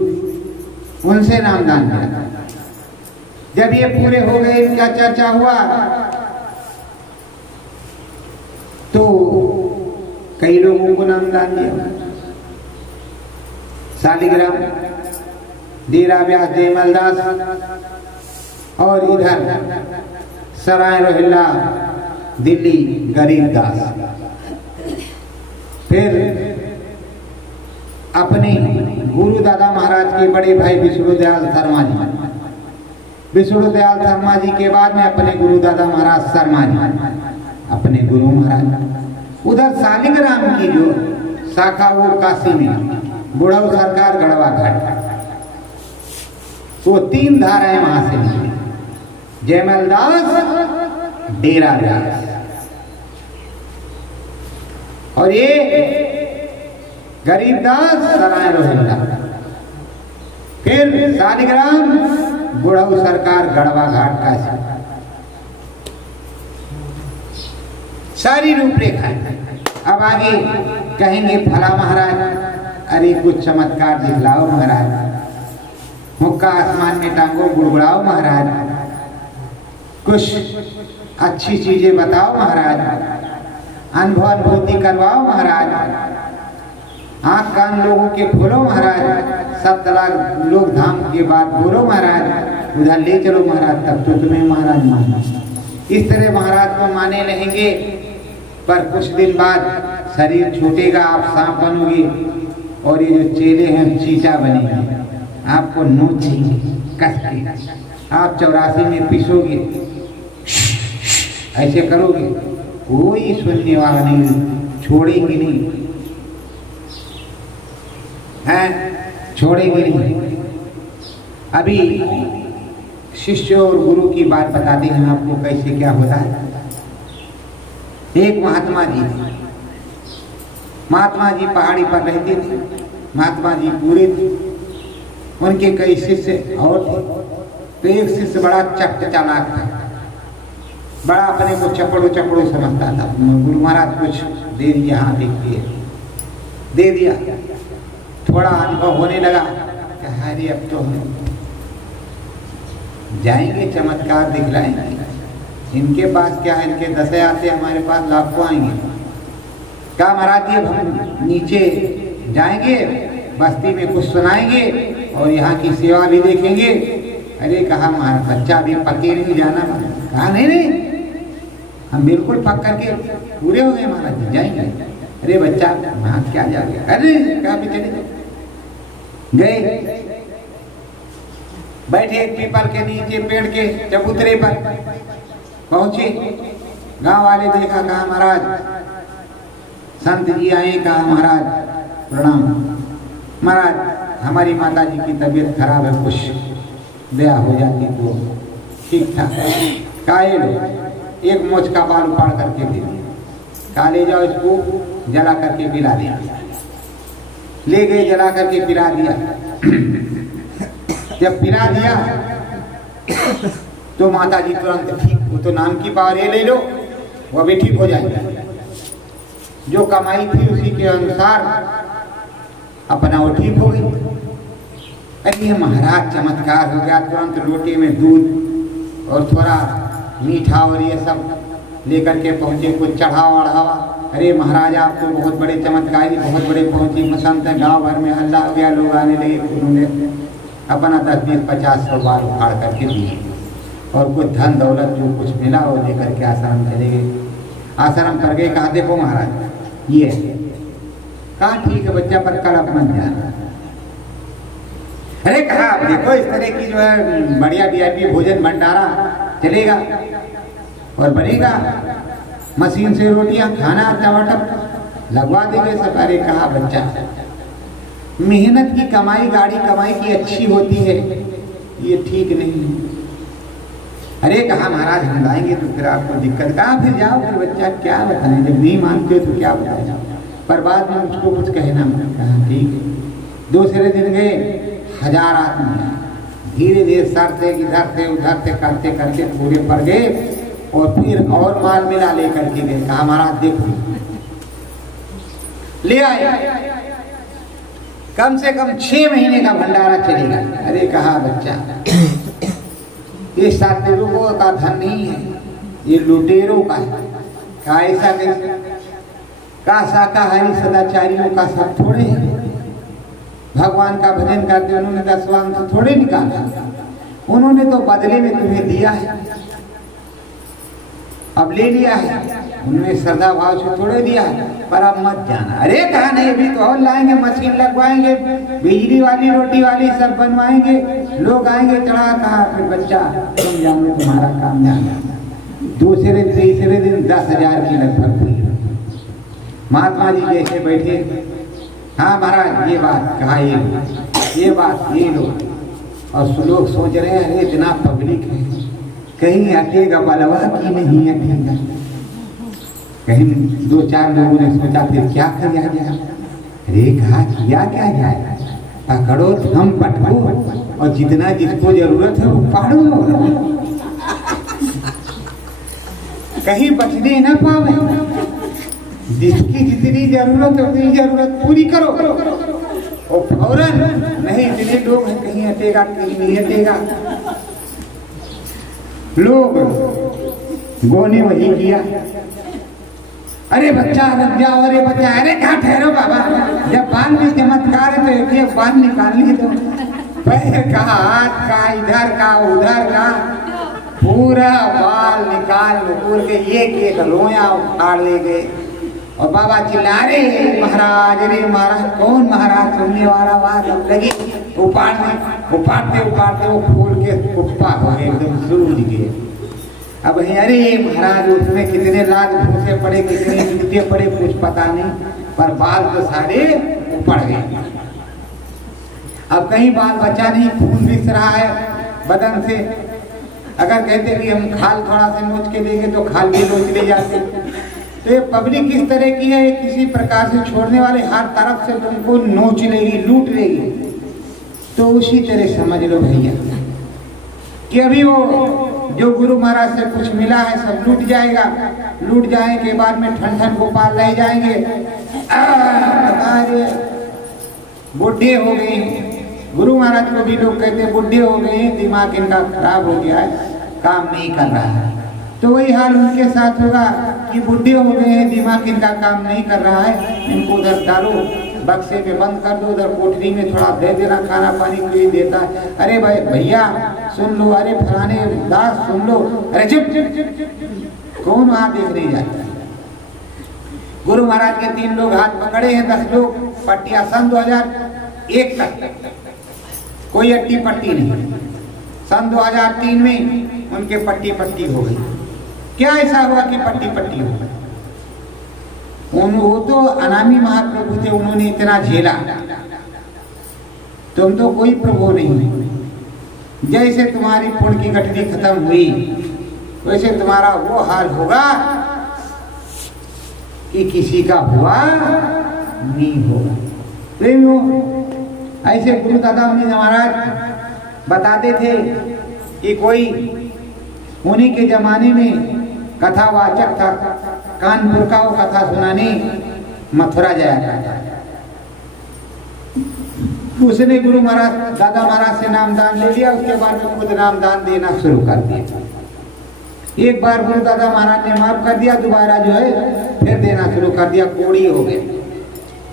उनसे नामदान मिला। जब ये पूरे हो गए, इनका चर्चा हुआ, तो कई लोगों को नामदान दिया। शालिग्राम, डेरा व्यास, जयमलदास, और इधर सराय रोहिल्ला दिल्ली गरीबदास। फिर अपने गुरु दादा महाराज के बड़े भाई विष्णुदयाल शर्मा जी, विष्णुदयाल शर्मा जी के बाद में अपने गुरु दादा महाराज शर्मा जी, अपने गुरु महाराज। उधर शालिग्राम की जो शाखा वो काशी में, बुढ़ऊ सरकार गढ़वा घाट, वो 3 धाराएं वहां से निकली, जयमलदास, डेरा व्यास, और ये गरीबदास, सराय रोहिल्ला। फिर शालिग्राम, बुढ़ऊ सरकार गढ़वा घाट का सारी रूपरेखा। अब आगे कहेंगे फला महाराज, अरे कुछ चमत्कार दिखलाओ महाराज, मुक्का आसमान में टांगो गुड़गुड़ाओ महाराज, कुछ अच्छी चीजें बताओ महाराज, अनुभूति करवाओ महाराज, आंख कान लोगों के खोलो महाराज, 7 लाख लोग धाम के बाद बोलो महाराज, उधर ले चलो महाराज, तब तो तुम्हें महाराज मानो। इस तरह महाराज को माने रहेंगे, पर कुछ दिन बाद शरीर छूटेगा, आप सांप बनोगे, और ये जो चेले हैं चीचा बनेंगे, आपको नोचेंगे कस के, आप 84 में पिसोगे, ऐसे करोगे, कोई सुनने वाला नहीं, छोड़ेंगे नहीं, हैं, छोड़ेंगे नहीं। अभी शिष्य और गुरु की बात बताते हैं आपको, कैसे क्या होता है। एक महात्मा जी, महात्मा जी पहाड़ी पर रहते थे, महात्मा जी पूरे थे, उनके कई शिष्य और थे। तो एक शिष्य बड़ा चपट चालाक था, बड़ा अपने को चपड़ो चपड़ो समझता था। गुरु महाराज कुछ दे दिया, हाँ देखिए दे दिया, थोड़ा अनुभव होने लगा, अरे अब तो हम जाएंगे चमत्कार दिखलाएंगे, इनके पास क्या है, इनके 10 आते, हमारे पास लाखों आएंगे। क्या महाराज ये हम नीचे जाएंगे, बस्ती में कुछ सुनाएंगे और यहाँ की सेवा भी देखेंगे। अरे कहा महाराज, बच्चा भी पक्के नहीं जाना। कहा नहीं नहीं, हम बिल्कुल पक करके पूरे हो गए महाराज जी, जाएंगे। अरे बच्चा वहाँ क्या जा गया, अरे क्या भी चले गए, बैठे एक पीपल के नीचे पेड़ के चबूतरे पर पहुंचे। गांव वाले देखा, कहा महाराज संत जी आए। कहा महाराज प्रणाम, महाराज हमारी माता जी की तबीयत खराब है, कुछ दया हो जाती तो ठीक था। काहे लो, एक मोच का बाल उपाड़ करके दे दिया, कहा ले जाओ इसको जला करके पिला दिया। ले गए, जला करके पिला दिया। जब पिला दिया तो माता जी तुरंत ठीक, वो तो नाम की पावर, ये ले लो वो भी ठीक हो जाएगा। जो कमाई थी उसी के अनुसार अपना वो ठीक हो गई। अरे ये महाराज चमत्कार हो गया, तुरंत रोटी में दूध और थोड़ा मीठा और ये सब लेकर के पहुँचे, कुछ चढ़ावा बढ़ावा। अरे महाराज आप तो बहुत बड़े चमत्कारी, बहुत बड़े पहुँचे मसंत हैं, गाँव भर में हल्ला हो गया, लोग आने लगे। उन्होंने अपना 10, 20, 50, 100 बार उखाड़ करके दिए और कुछ धन दौलत जो कुछ मिला वो लेकर के आश्रम चले गए। आश्रम पर गए, कहा देखो महाराज ये कहा ठीक है बच्चा, पर कल अब मत जाना। अरे कहा देखो इस तरह की जो है बढ़िया VIP भोजन भंडारा चलेगा और बनेगा, मशीन से रोटियां खाना टमाटर लगवा देंगे सब। अरे कहा बच्चा मेहनत की कमाई, गाड़ी कमाई की अच्छी होती है, ये ठीक नहीं है। अरे कहा महाराज हम लाएंगे तो फिर आपको दिक्कत, कहा फिर जाओ फिर बच्चा क्या बताएं, जब नहीं मानते तो क्या बताएं, पर बाद में उसको कुछ कहना मत। कहा ठीक है। दूसरे दिन गए, 1000 आदमी धीरे धीरे सर से इधर से उधर से करते करते पूरे पड़ गए और फिर और माल मिला लेकर के गए। कहा महाराज देखो ले आए, कम से कम 6 महीने का भंडारा चलेगा। अरे कहा बच्चा ये सात्विकों का धन नहीं है, ये लुटेरों का है। कहा ऐसा कैसे? कहा शाकाहारी सदाचारियों का सब थोड़े है, भगवान का भजन करते उन्होंने 10 वांग तो थोड़े निकाला, उन्होंने तो बदले में तुम्हें दिया है, अब ले लिया है, उन्होंने श्रद्धा भाव से थोड़े दिया है, पर अब मत जाना। अरे कहा नहीं अभी तो और लाएंगे, मशीन लगवाएंगे, बिजली वाली रोटी वाली सब बनवाएंगे, लोग आएंगे चढ़ा। कहा फिर बच्चा तुम जानो तुम्हारा काम जाना। दूसरे तीसरे दिन 10,000 की लगभग हुई। महात्मा जी जैसे बैठे, हाँ महाराज ये बात कहा, ये बात ये लो। और लोग सोच रहे हैं अरे इतना पब्लिक है, कहीं हटेगा बलवा की नहीं हटेगा। कहीं 2-4 लोगों ने सोचा फिर क्या किया जाए। अरे कहा किया क्या जाए, पकड़ो थम पटको और जितना जिसको जरूरत है वो पाड़ो, कहीं बचने न पावे, जिसकी जितनी जरूरत है उतनी जरूरत पूरी करो और फौरन नहीं। इतने लोग हैं कहीं हटेगा कहीं नहीं हटेगा। लोग गोने वही किया। अरे बच्चा रख जाओ, अरे बच्चा, अरे कहा ठहरो बाबा, जब बाल में चमत्कार है तो एक बाल निकाल ली, तो पैर का हाथ का इधर का उधर का पूरा बाल निकाल पूर के एक रोया उखाड़ ले गए। और बाबा चिल्ला रहे महाराज, अरे महाराज कौन महाराज, सुनने वाला बात लगी उपाड़ते उपाड़ते वो फूल के कुप्पा हो गए, एकदम सूझ गए। अब अरे महाराज उसमें कितने लाख भूसे पड़े, कितने जूते पड़े कुछ पता नहीं, पर बाल तो सारे उपड़ गए। अब कहीं बाल बचा नहीं, खून रिस रहा है बदन से। अगर कहते कि हम खाल थोड़ा सा नोच के देंगे तो खाल भी नोच ले जाते। तो ये पब्लिक किस तरह की है, किसी प्रकार से छोड़ने वाले हर तरफ से तुमको नोच लेगी, लूट लेगी। तो उसी तरह समझ लो भैया कि अभी वो जो गुरु महाराज से कुछ मिला है सब लूट जाएगा। लूट जाने के बाद में ठन ठन गोपाल ले जाएंगे, अरे बुढ़े हो गए। गुरु महाराज को भी लोग कहते हैं बुढ़े हो गए, दिमाग इनका खराब हो गया है, काम नहीं कर रहा है। तो वही हाल उनके साथ होगा कि बुढ़े हो गए हैं, दिमाग इनका काम नहीं कर रहा है, इनको उधर डालो, बक्से में बंद कर दो, उधर कोठरी में थोड़ा दे देना, खाना पानी कोई देता है। अरे भाई भैया सुन लो, अरे फलाने दास सुन लो, अरे चुप, कौन वहां देख नहीं जाता। गुरु महाराज के 3 लोग हाथ पकड़े हैं, 10 लोग पट्टियां सन 2001 तक कोई अट्टी पट्टी नहीं। सन 2003 में उनके पट्टी पट्टी हो गई। क्या ऐसा हुआ कि पट्टी पट्टी हो गई? वो तो अनामी महाप्रभु थे, उन्होंने इतना झेला, तुम तो कोई प्रभु नहीं। जैसे तुम्हारी पुण्य की गठरी खत्म हुई वैसे तुम्हारा वो हाल होगा कि किसी का हुआ नहीं होगा। ऐसे गुरु दादा महाराज बताते थे कि कोई उन्हीं के जमाने में कथावाचक था, कानपुर का वो कथा सुनाने मथुरा जाया करता। उसने गुरु महाराज दादा महाराज से नामदान ले लिया, उसके बाद में खुद नामदान देना शुरू कर दिया। एक बार गुरु दादा महाराज ने माफ कर दिया, दोबारा जो है फिर देना शुरू कर दिया, कोड़ी हो गए,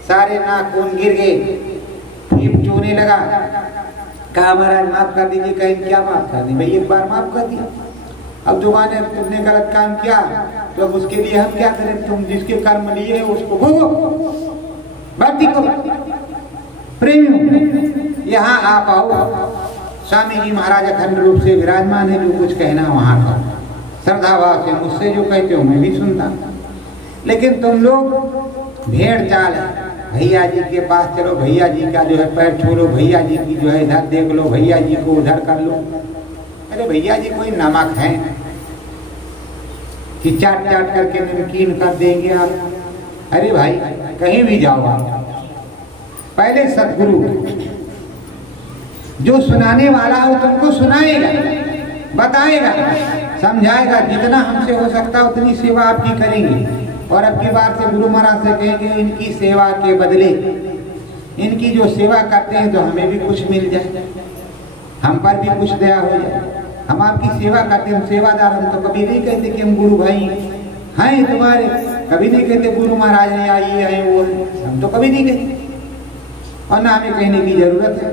सारे नाखून गिर गए, जीभ चूने लगा। कहा महाराज माफ कर दीजिए। कहीं क्या माफ कर दी भाई, एक बार माफ कर दिया, अब दोबारा तुमने गलत काम किया तो अब उसके लिए हम क्या करें, तुम जिसके कर्म लिए उसको भोगो। भक्ति को प्रेमी यहाँ आप आओ, स्वामी जी महाराज अखंड रूप से विराजमान है, जो कुछ कहना वहां का श्रद्धाभाव से मुझसे जो कहते हो मैं भी सुनता, लेकिन तुम लोग भेड़ चाल भैया जी के पास चलो, भैया जी का जो है पैर छू, भैया जी की जो है इधर देख लो, भैया जी को उधर कर लो। अरे भैया जी कोई नमक है कि चाट चाट करके नमकीन कर देंगे आप? अरे भाई कहीं भी जाओ आप, पहले सदगुरु जो सुनाने वाला हो तुमको सुनाएगा, बताएगा, समझाएगा, जितना हमसे हो सकता है उतनी सेवा आपकी करेंगे। और अब की बार से गुरु महाराज से कहेंगे इनकी सेवा के बदले, इनकी जो सेवा करते हैं तो हमें भी कुछ मिल जाए, हम पर भी कुछ दया हो जाए। हम आपकी सेवा करते हैं, हम सेवादार, हम तो कभी नहीं कहते कि हम गुरु भाई हैं तुम्हारे, कभी नहीं कहते गुरु महाराज हैं या ये हैं वो हैं, हम तो कभी नहीं कहते और ना हमें कहने की जरूरत है।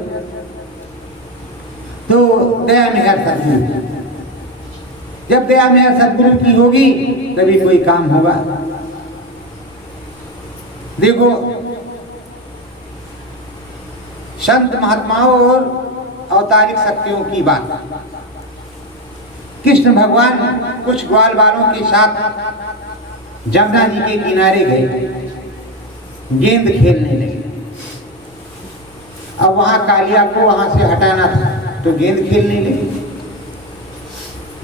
तो दया मेहर सदगुरु, जब दया मेहर सदगुरु की होगी तभी कोई काम होगा। देखो संत महात्माओं और अवतारिक शक्तियों की बात, कृष्ण भगवान कुछ ग्वाल बालों के साथ जमुना जी के किनारे गए, गेंद खेलने लगे। अब वहां कालिया को वहां से हटाना था तो गेंद खेलने लगे।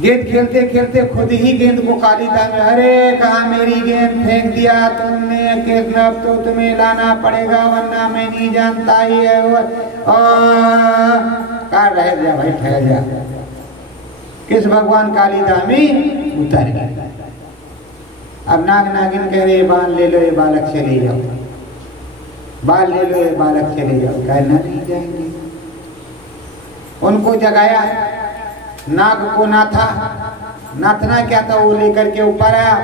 गेंद खेलते खेलते खुद ही गेंद को कालिदा में, अरे कहा मेरी गेंद फेंक दिया तुमने, कृष्ण अब तो तुम्हें लाना पड़ेगा वरना मैं नहीं जानता ही है। कहा रह जा भाई, ठहर जा। कृष्ण भगवान कालिदा में उतर गए। अब नाग नागिन कह रहे बाल ले लो ये बालक चले जाओ, बाल ले लो ये बालक चले जाओ। कहना नहीं जाएंगे, उनको जगाया, नाग को नाथा, नाथना क्या था वो लेकर के ऊपर आया,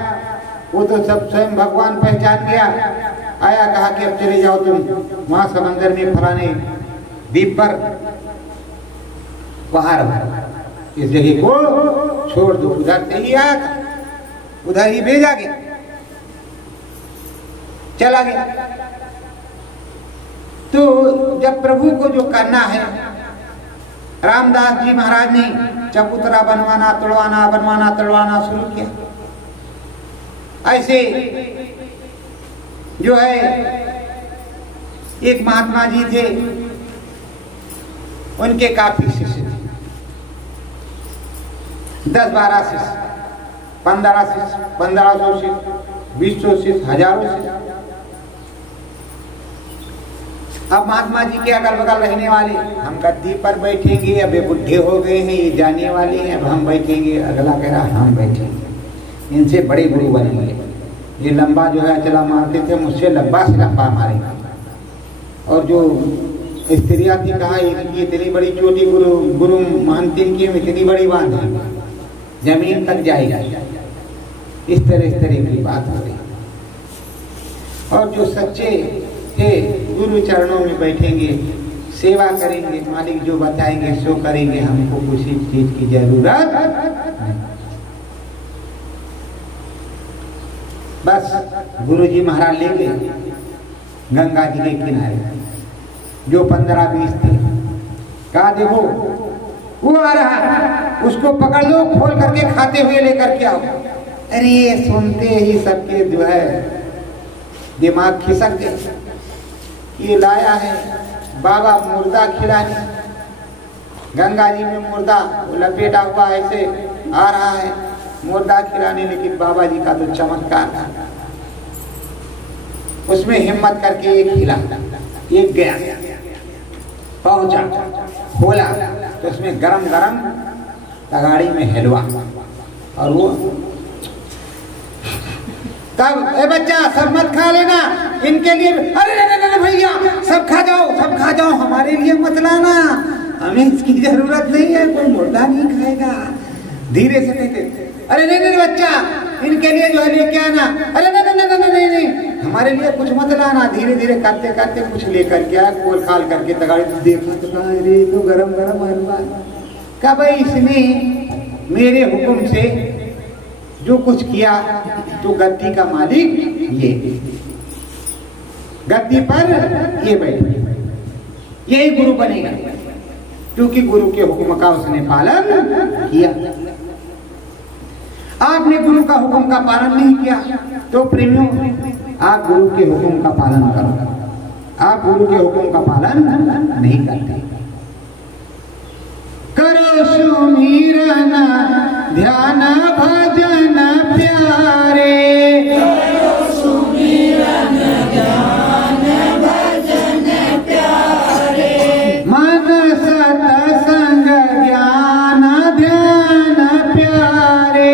वो तो सब स्वयं भगवान पहचान गया। आया कहा कि अब चले जाओ तुम वहां समंदर में फलाने द्वीप पर, वहां रहो, इस जगह को छोड़ दो। उधर से ही आया था, उधर ही भेजा गया, चला गया। तो जब प्रभु को जो करना है, रामदास जी महाराज ने चबूतरा बनवाना तोड़वाना शुरू किया। ऐसे जो है एक महात्मा जी थे, उनके काफी शिष्य थे, 10-12 शिष्य, 15 शिष्य, 1500 शिष्य, 2000 शिष्य, हजारों शिष्य। अब महात्मा जी के अगल बगल रहने वाले, हम गद्दी पर बैठेंगे, अब ये बुढ़े हो गए हैं, ये जाने वाले हैं, अब हम बैठेंगे। अगला कह रहा हम बैठेंगे, इनसे बड़े गुरु बनेंगे। ये लंबा जो है चला मारते थे, मुझसे लंबा से लंबा मारेंगे। और जो स्त्रियाँ थी, कहा इनकी इतनी बड़ी चोटी गुरु मानते की इतनी बड़ी बात है, जमीन तक जाएगा। इस तरह की बात हो रही। और जो सच्चे थे गुरु चरणों में बैठेंगे, सेवा करेंगे, मालिक जो बताएंगे सो करेंगे, हमको किसी चीज की जरूरत नहीं। बस गुरु जी महाराज ले गए गंगा जी के किनारे, जो 15-20 थे। कहा देखो वो आ रहा, उसको पकड़ लो, खोल करके खाते हुए लेकर के आओ। अरे सुनते ही सबके जो है दिमाग खिसक गए। ये लाया है बाबा मुर्दा खिलाने, गंगा जी में मुर्दा लपेटा हुआ ऐसे आ रहा है मुर्दा खिलाने, लेकिन बाबा जी का तो चमत्कार था। उसमें हिम्मत करके एक खिला, एक गया, पहुंचा, खोला तो उसमें गरम गरम तगाड़ी में हलवा, और वो तब ए बच्चा सब मत खा लेना, इनके लिए अरे भैया सब खा जाओ, हमारे लिए मत लाना, हमें इसकी जरूरत नहीं है, कोई मुर्दा नहीं खाएगा। धीरे से कहते अरे नहीं नहीं बच्चा, इनके लिए जो है लेके आना। अरे नहीं नहीं नहीं नहीं नहीं, हमारे लिए कुछ मत लाना। धीरे धीरे करते करते कुछ लेकर के आया, कोल खाल करके तगाड़ी देखा तो कहा अरे तो गरम गरम हलवा। कहा भाई इसने मेरे हुक्म से जो कुछ किया तो गद्दी का मालिक ये, गद्दी पर ये बैठे, यही गुरु बनेगा, क्योंकि गुरु के हुक्म का उसने पालन किया। आपने गुरु का हुक्म का पालन नहीं किया तो प्रेमियों आप गुरु के हुक्म का पालन करो। आप गुरु के हुक्म का पालन नहीं करते। करो सुमिरन ध्यान भजन प्यारे, करो सुमिरन ध्यान भजन प्यारे, मन सत्संग ज्ञान ध्यान प्यारे,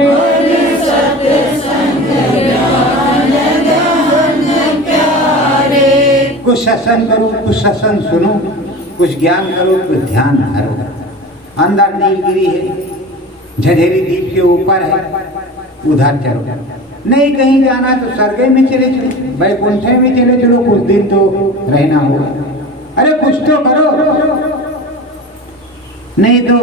मन सत्संग ज्ञान ध्यान प्यारे। कुछ सत्संग करो, कुछ सत्संग सुनो, कुछ ज्ञान करो, कुछ ध्यान करो। अंदर नीलगिरी है, झझेरी द्वीप के ऊपर है, उधर चलो। नहीं कहीं जाना तो स्वर्ग में चले चलो, वैकुंठ में चले चलो, कुछ दिन तो रहना होगा। अरे कुछ तो करो, नहीं तो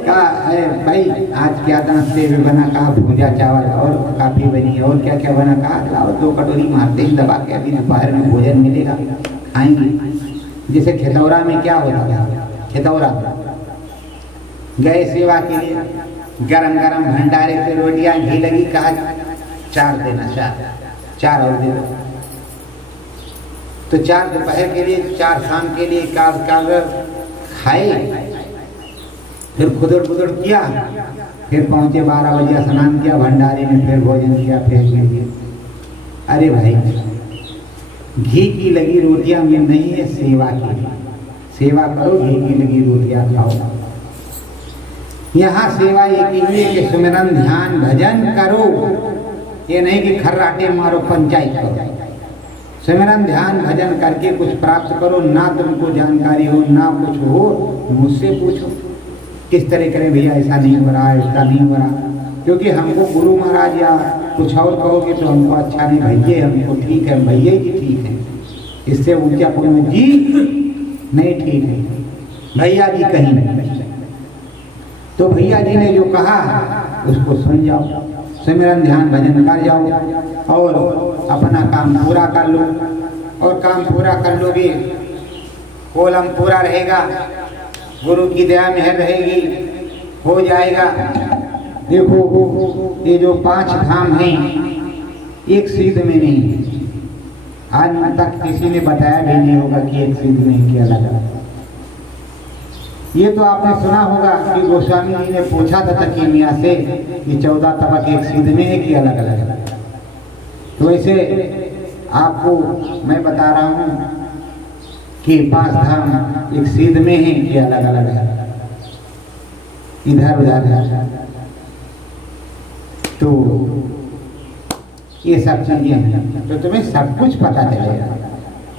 क्या है भाई आज क्या नाश्ते में बना, कहा भूजा चावल और काफी बनी और क्या क्या बना, कहा लाओ 2 कटोरी मारते ही दबा के, अभी दोपहर में भोजन मिलेगा खाएंगे। जैसे खेतौरा में क्या होता था, खेतौरा गए सेवा के लिए, गरम गरम भंडारे से रोटियां घी लगी, कहा 4 देना, 4 और दे दो। तो 4 दोपहर के लिए, 4 शाम के लिए काल खाए, फिर खुदर खुदर किया, फिर पहुंचे 12 बजे, स्नान किया, भंडारे में फिर भोजन किया, फिर किया। अरे भाई घी की लगी रोटियां में नहीं है सेवा की, सेवा करो, घी की लगी रोटियां खाओ। यहाँ सेवा ये कीजिए कि सुमिरन ध्यान भजन करो, ये नहीं कि खर्राटे मारो पंचायत करो। सिमरन ध्यान भजन करके कुछ प्राप्त करो। ना तुमको जानकारी हो ना कुछ हो, मुझसे पूछो किस तरह करें भैया, ऐसा नहीं हो रहा, ऐसा नहीं हो रहा। क्योंकि हमको गुरु महाराज या कुछ और कहोगे तो हमको अच्छा नहीं, भैया हमको ठीक है, भैया जी ठीक है, इससे ऊंचा कोई जी नहीं ठीक है, भैया जी कहीं नहीं। तो भैया जी ने जो कहा उसको सुन जाओ, सिमरन ध्यान भजन कर जाओ और अपना काम पूरा कर लो। और काम पूरा कर लोगे, कोलम पूरा रहेगा, गुरु की दया मेहर रहेगी, हो जाएगा। देखो ये जो 5 धाम हैं एक सीध में नहीं है, आज तक किसी ने बताया भी नहीं होगा कि एक सीध में किया लगा। ये तो आपने सुना होगा कि गोस्वामी जी ने पूछा था तकी मियाँ से कि 14 तबक एक सीध में है कि अलग अलग है। तो वैसे आपको मैं बता रहा हूँ कि 5 धाम एक सीध में है कि अलग अलग है, इधर उधर है। तो ये सब चीजें हैं तो तुम्हें सब कुछ पता चलेगा।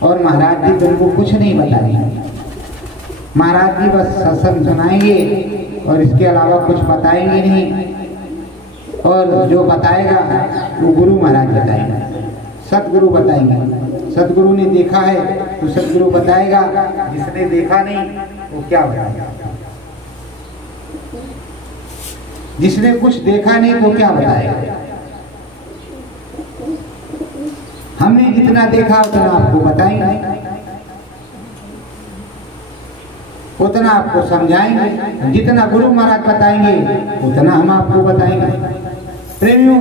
और महाराज जी तुमको कुछ नहीं बताएंगे, महाराज जी बस सत्संग सुनाएंगे और इसके अलावा कुछ बताएंगे नहीं। और जो बताएगा वो गुरु महाराज बताएंगे, सतगुरु बताएंगे। सतगुरु ने देखा है तो सतगुरु बताएगा, जिसने देखा नहीं वो क्या बताएगा। जिसने कुछ देखा नहीं तो क्या बताएगा। हमने जितना देखा उतना आपको बताएंगे, उतना आपको समझाएंगे। जितना गुरु महाराज बताएंगे उतना हम आपको बताएंगे। प्रेमियों,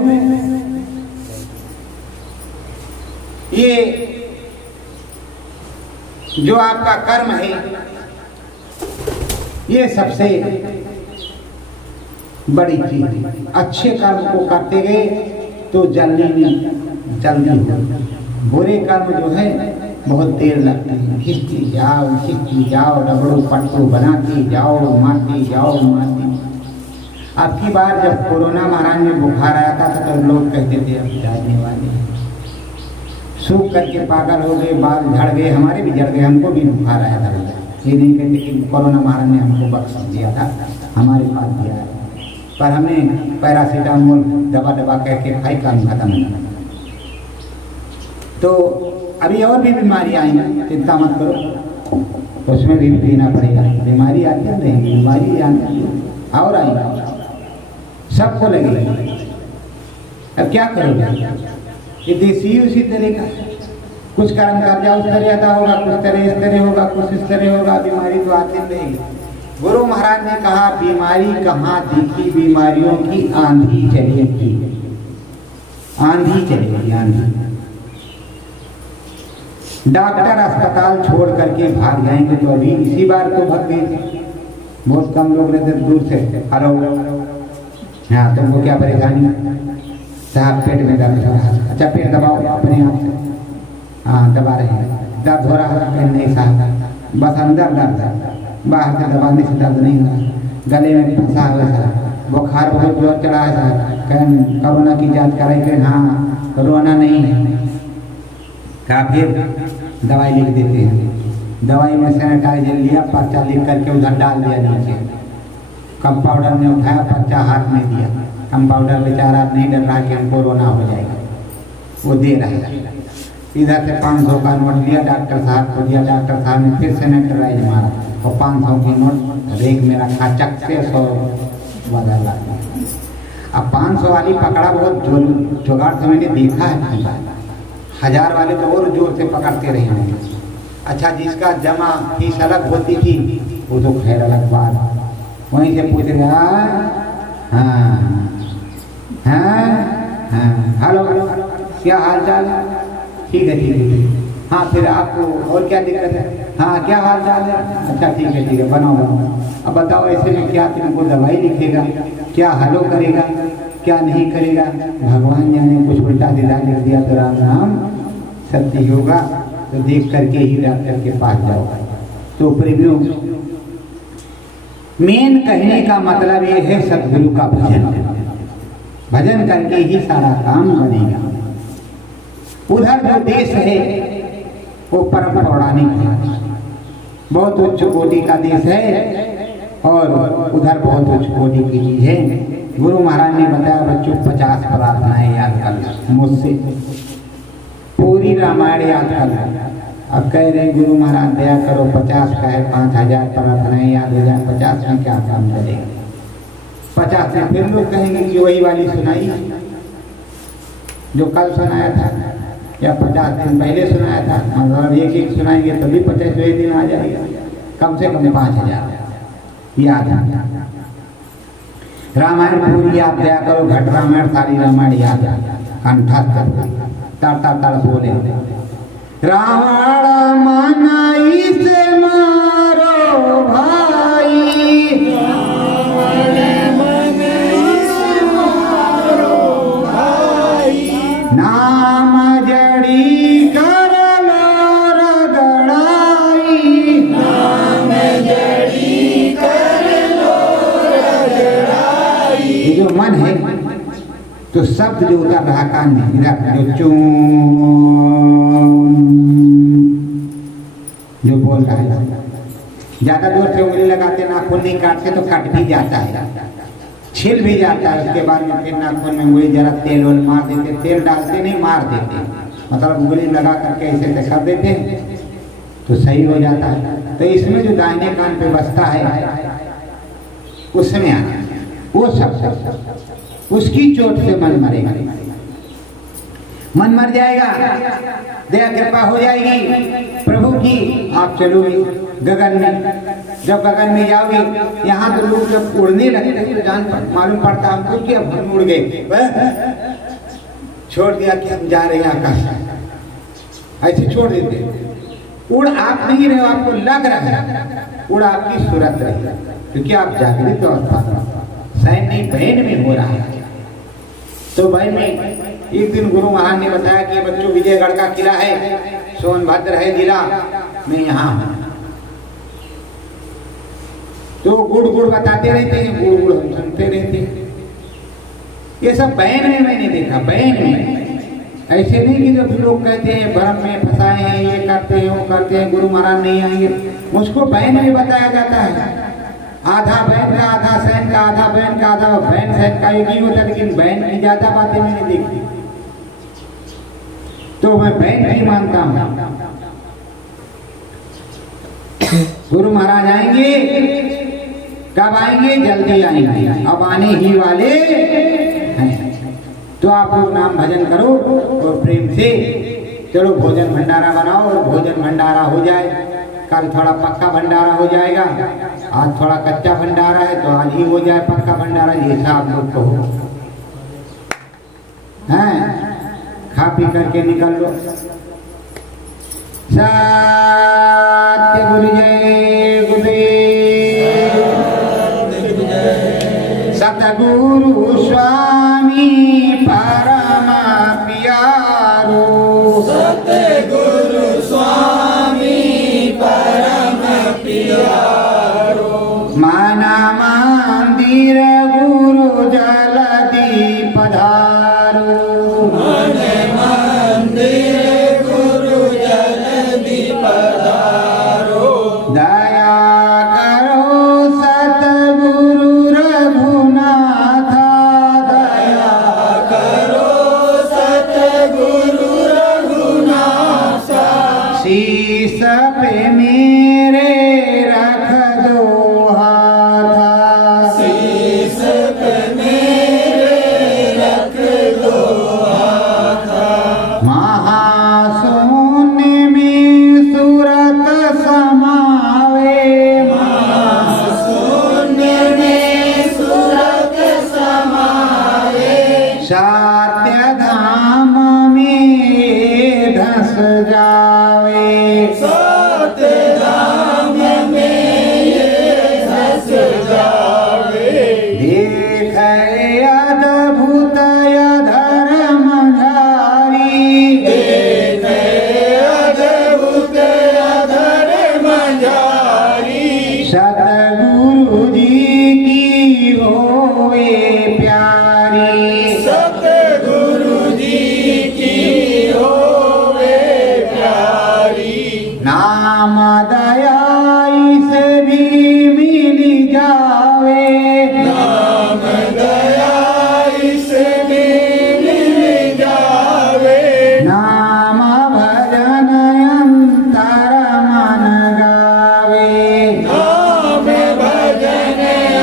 ये जो आपका कर्म है ये सबसे बड़ी चीज है। अच्छे कर्म को करते गए तो जल्दी में जल्दी हो, बुरे कर्म जो है बहुत देर लगती है। खिंचती जाओ रबड़ो पट्टो बनाती जाओ, मारती जाओ। अब की बार जब कोरोना महाराज में बुखार आया था तो लोग कहते थे अब जाने वाले, सूख करके पागल हो गए, बाल झड़ गए, हमारे भी झड़ गए, हमको भी बुखार आया था। ये नहीं कहते कि कोरोना महाराज ने हमको बख्श दिया था, हमारे पास दिया है। पर हमने पैरासीटामोल दबा दबा करके खाई, काम खत्म नहीं। तो अभी और भी बीमारियाँ आएंगी, चिंता मत करो, उसमें भी पीना पड़ेगा। बीमारी आती है नहीं, बीमारी आती है और आएगी, सबको लगेगी। अब क्या करोगे? ये देसी उसी तरह का, कुछ कर्म कर जाओ उस तरह आता होगा, कुछ तरह इस तरह होगा, कुछ इस तरह होगा, बीमारी तो आती रहेगी। गुरु महाराज ने कहा बीमारी कहाँ दिखी, बीमारियों की आंधी चलेगी, आंधी चलेगी, आंधी। डॉक्टर अस्पताल छोड़ करके भाग जाएंगे तो अभी इसी बार तो भाग गए थे, बहुत कम लोग रहते दूर से। हेलो, हाँ तुमको क्या परेशानी? साहब पेट में दर्द हो रहा है। अच्छा पेट दबाओ अपने आप से, हाँ दबा रहे हैं। दर्द हो रहा है? नहीं साहब, बस अंदर दर्द है, बाहर से दबाने से दर्द नहीं हो रहा। गले में फंसा हुआ है, बुखार बहुत जोर चढ़ा है साहब, कहें कोरोना की जांच कराई? कहें हाँ कोरोना नहीं है। कहा फिर दवाई लिख देते हैं, दवाई में सैनिटाइजर लिया, पर्चा लिख करके उधर डाल दिया नीचे। कंपाउंडर ने उठाया, पर्चा हाथ में दिया। कंपाउंडर बेचारा नहीं डर रहा कि हमको कोरोना हो जाएगा, वो दे रहा है। इधर से 500 का नोट लिया, डॉक्टर साहब को दिया, डॉक्टर साहब ने फिर सैनिटाइज मारा और 500 की नोट रेक में रखा, चक से 100 बदल रहा। अब 500 वाली पकड़ा बहुत जुगाड़ से मैंने देखा है, 1000 वाले तो और जोर से पकड़ते रहे होंगे। अच्छा जिसका जमा फीस अलग होती थी वो तो खैर अलग बात, वहीं से पूछ रहे हाँ हाँ हाँ हेलो क्या हाल चाल है? ठीक है ठीक है। हाँ फिर आपको और क्या दिक्कत है? हाँ क्या हाल चाल है? अच्छा ठीक है बनाओ बनाओ। अब बताओ ऐसे में क्या तुमको दवाई लिखेगा, क्या हलो करेगा, क्या नहीं करेगा? भगवान जाने, कुछ उल्टा सीधा लिख दिया तो राम नाम सत्य होगा, तो देख करके ही डॉक्टर के पास जाओ। तो प्रेमियों, मेन कहने का मतलब ये है सदगुरु का भजन, भजन करके ही सारा काम बनेगा। उधर जो देश है वो परम पौराणिक है, बहुत उच्च कोटि का देश है और उधर बहुत उच्च कोटि की चीज है। गुरु महाराज ने बताया बच्चों 50 प्रार्थनाएं याद कर मुझसे, पूरी रामायण याद कर। अब कह रहे गुरु महाराज दया करो 50 का है, 5000 प्रार्थनाएं याद हो जाए, 50 में क्या काम चलेगा? 50 में फिर लोग कहेंगे कि वही वाली सुनाई जो कल सुनाया था या 50 दिन पहले सुनाया था। अगर एक सुनाएंगे तभी 50वें दिन आ जाएगा, कम से कम 5000 याद है। रामायण पूरी आप दया करो, घट रामायण सारी रामायण याद है, कंठस्थ तर बोले रावण मनाई से मारो भाई, नाम जड़ी कर लो रगड़ाई, नाम जड़ी कर लो रगड़ाई। ये जो मन है तो शब्द जो उतर रहा कान में, इधर जो जो बोल रहा है, ज्यादा जोर से उंगली लगाते नाखून नहीं काटते तो कट भी जाता है, छिल भी जाता है। उसके बाद में फिर नाखून में उंगली जरा तेल वोल मार देते, तेल डालते नहीं मार देते, मतलब उंगली लगा करके ऐसे कर देते तो सही हो जाता है। तो इसमें जो दाहिने कान पे बसता है उसमें आना, वो सब उसकी चोट से मन मरेगा, मन मर जाएगा, दया कृपा हो जाएगी प्रभु की। आप चलोगे गगन में, जब गगन में जाओगे, यहाँ तो लोग जब उड़ने लगते हैं तो जान मालूम पड़ता है हमको कि अब हम उड़ गए, छोड़ दिया कि हम जा रहे हैं आकाश, ऐसे छोड़ देते। उड़ आप नहीं रहे हो, आपको लग रहा है उड़ आपकी सूरत रही, क्योंकि आप जागृत अवस्था शयन नहीं बहन में हो रहा है। तो भाई में एक दिन गुरु महाराज ने बताया कि बच्चों विजयगढ़ का किला है, सोनभद्र है जिला, मैं यहाँ हूँ। तो गुड़ गुड़ बताते रहते हैं, गुड़ गुड़ हम सुनते रहते हैं। ये सब बहन में मैंने देखा, बहन में, ऐसे नहीं कि जब लोग कहते हैं भ्रम में फंसाए हैं, ये करते हैं वो करते हैं, गुरु महाराज नहीं आएंगे, उसको बहन में बताया जाता है। आधा बहन का, आधा सैन का, आधा बहन कहा था बहन सहन का एक ही होता, लेकिन बहन की ज्यादा बातें मैंने देखी, तो मैं बहन ही मानता हूं। गुरु महाराज आएंगे, कब आएंगे? जल्दी आएंगे, अब आने ही वाले हैं। तो आप लोग नाम भजन करो और प्रेम से चलो भोजन भंडारा बनाओ और भोजन भंडारा हो जाए। कल थोड़ा पक्का भंडारा हो जाएगा, आज थोड़ा कच्चा भंडारा है, तो आज ही हो जाए पक्का भंडारा, जैसा आप लोग को हो। हैं खा पी करके निकल लो। सत्य गुरु जय गुरुदेव, सतगुरु स्वामी परम प्यारो, सतगुरु स्वामी परम प्यारो, माना मंदिर गुरु जलदि पधारो, मन मंदिर गुरु जलदि पधारो, दया करो सतगुरु रघुनाथा, दया करो सतगुरु रघुनाथा, शीस पे मेरे रख दो हाथा, शीस पे मेरे रख दो हाथा, महाशून्य में सूरत समावे, शून्य में सूरत समाए, सत्य धाम में धस जावे, सत्य धाम में ये धस जावे, देख अद्भुत धर्म धारी, देखे अद्भुत धर्म जारी, सतगुरु जी की होवे प्यारी, सतगुरु जी की होवे प्यारी, नाम दया से भी मिल जावे, नाम दया इसे मिल जावे, नाम भजन अंतर मन गावे, नाम भजन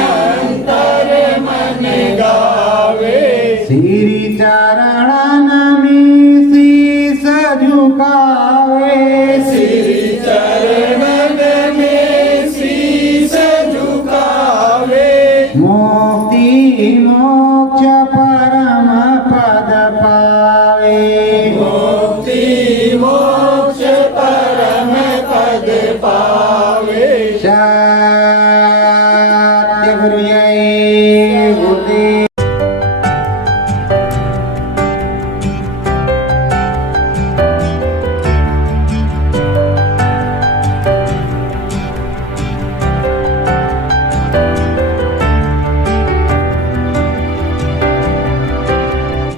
अंतर मन गावे, श्री चरणन में शीस झुकावे, श्री चरणन में शीस झुकावे, मुक्ति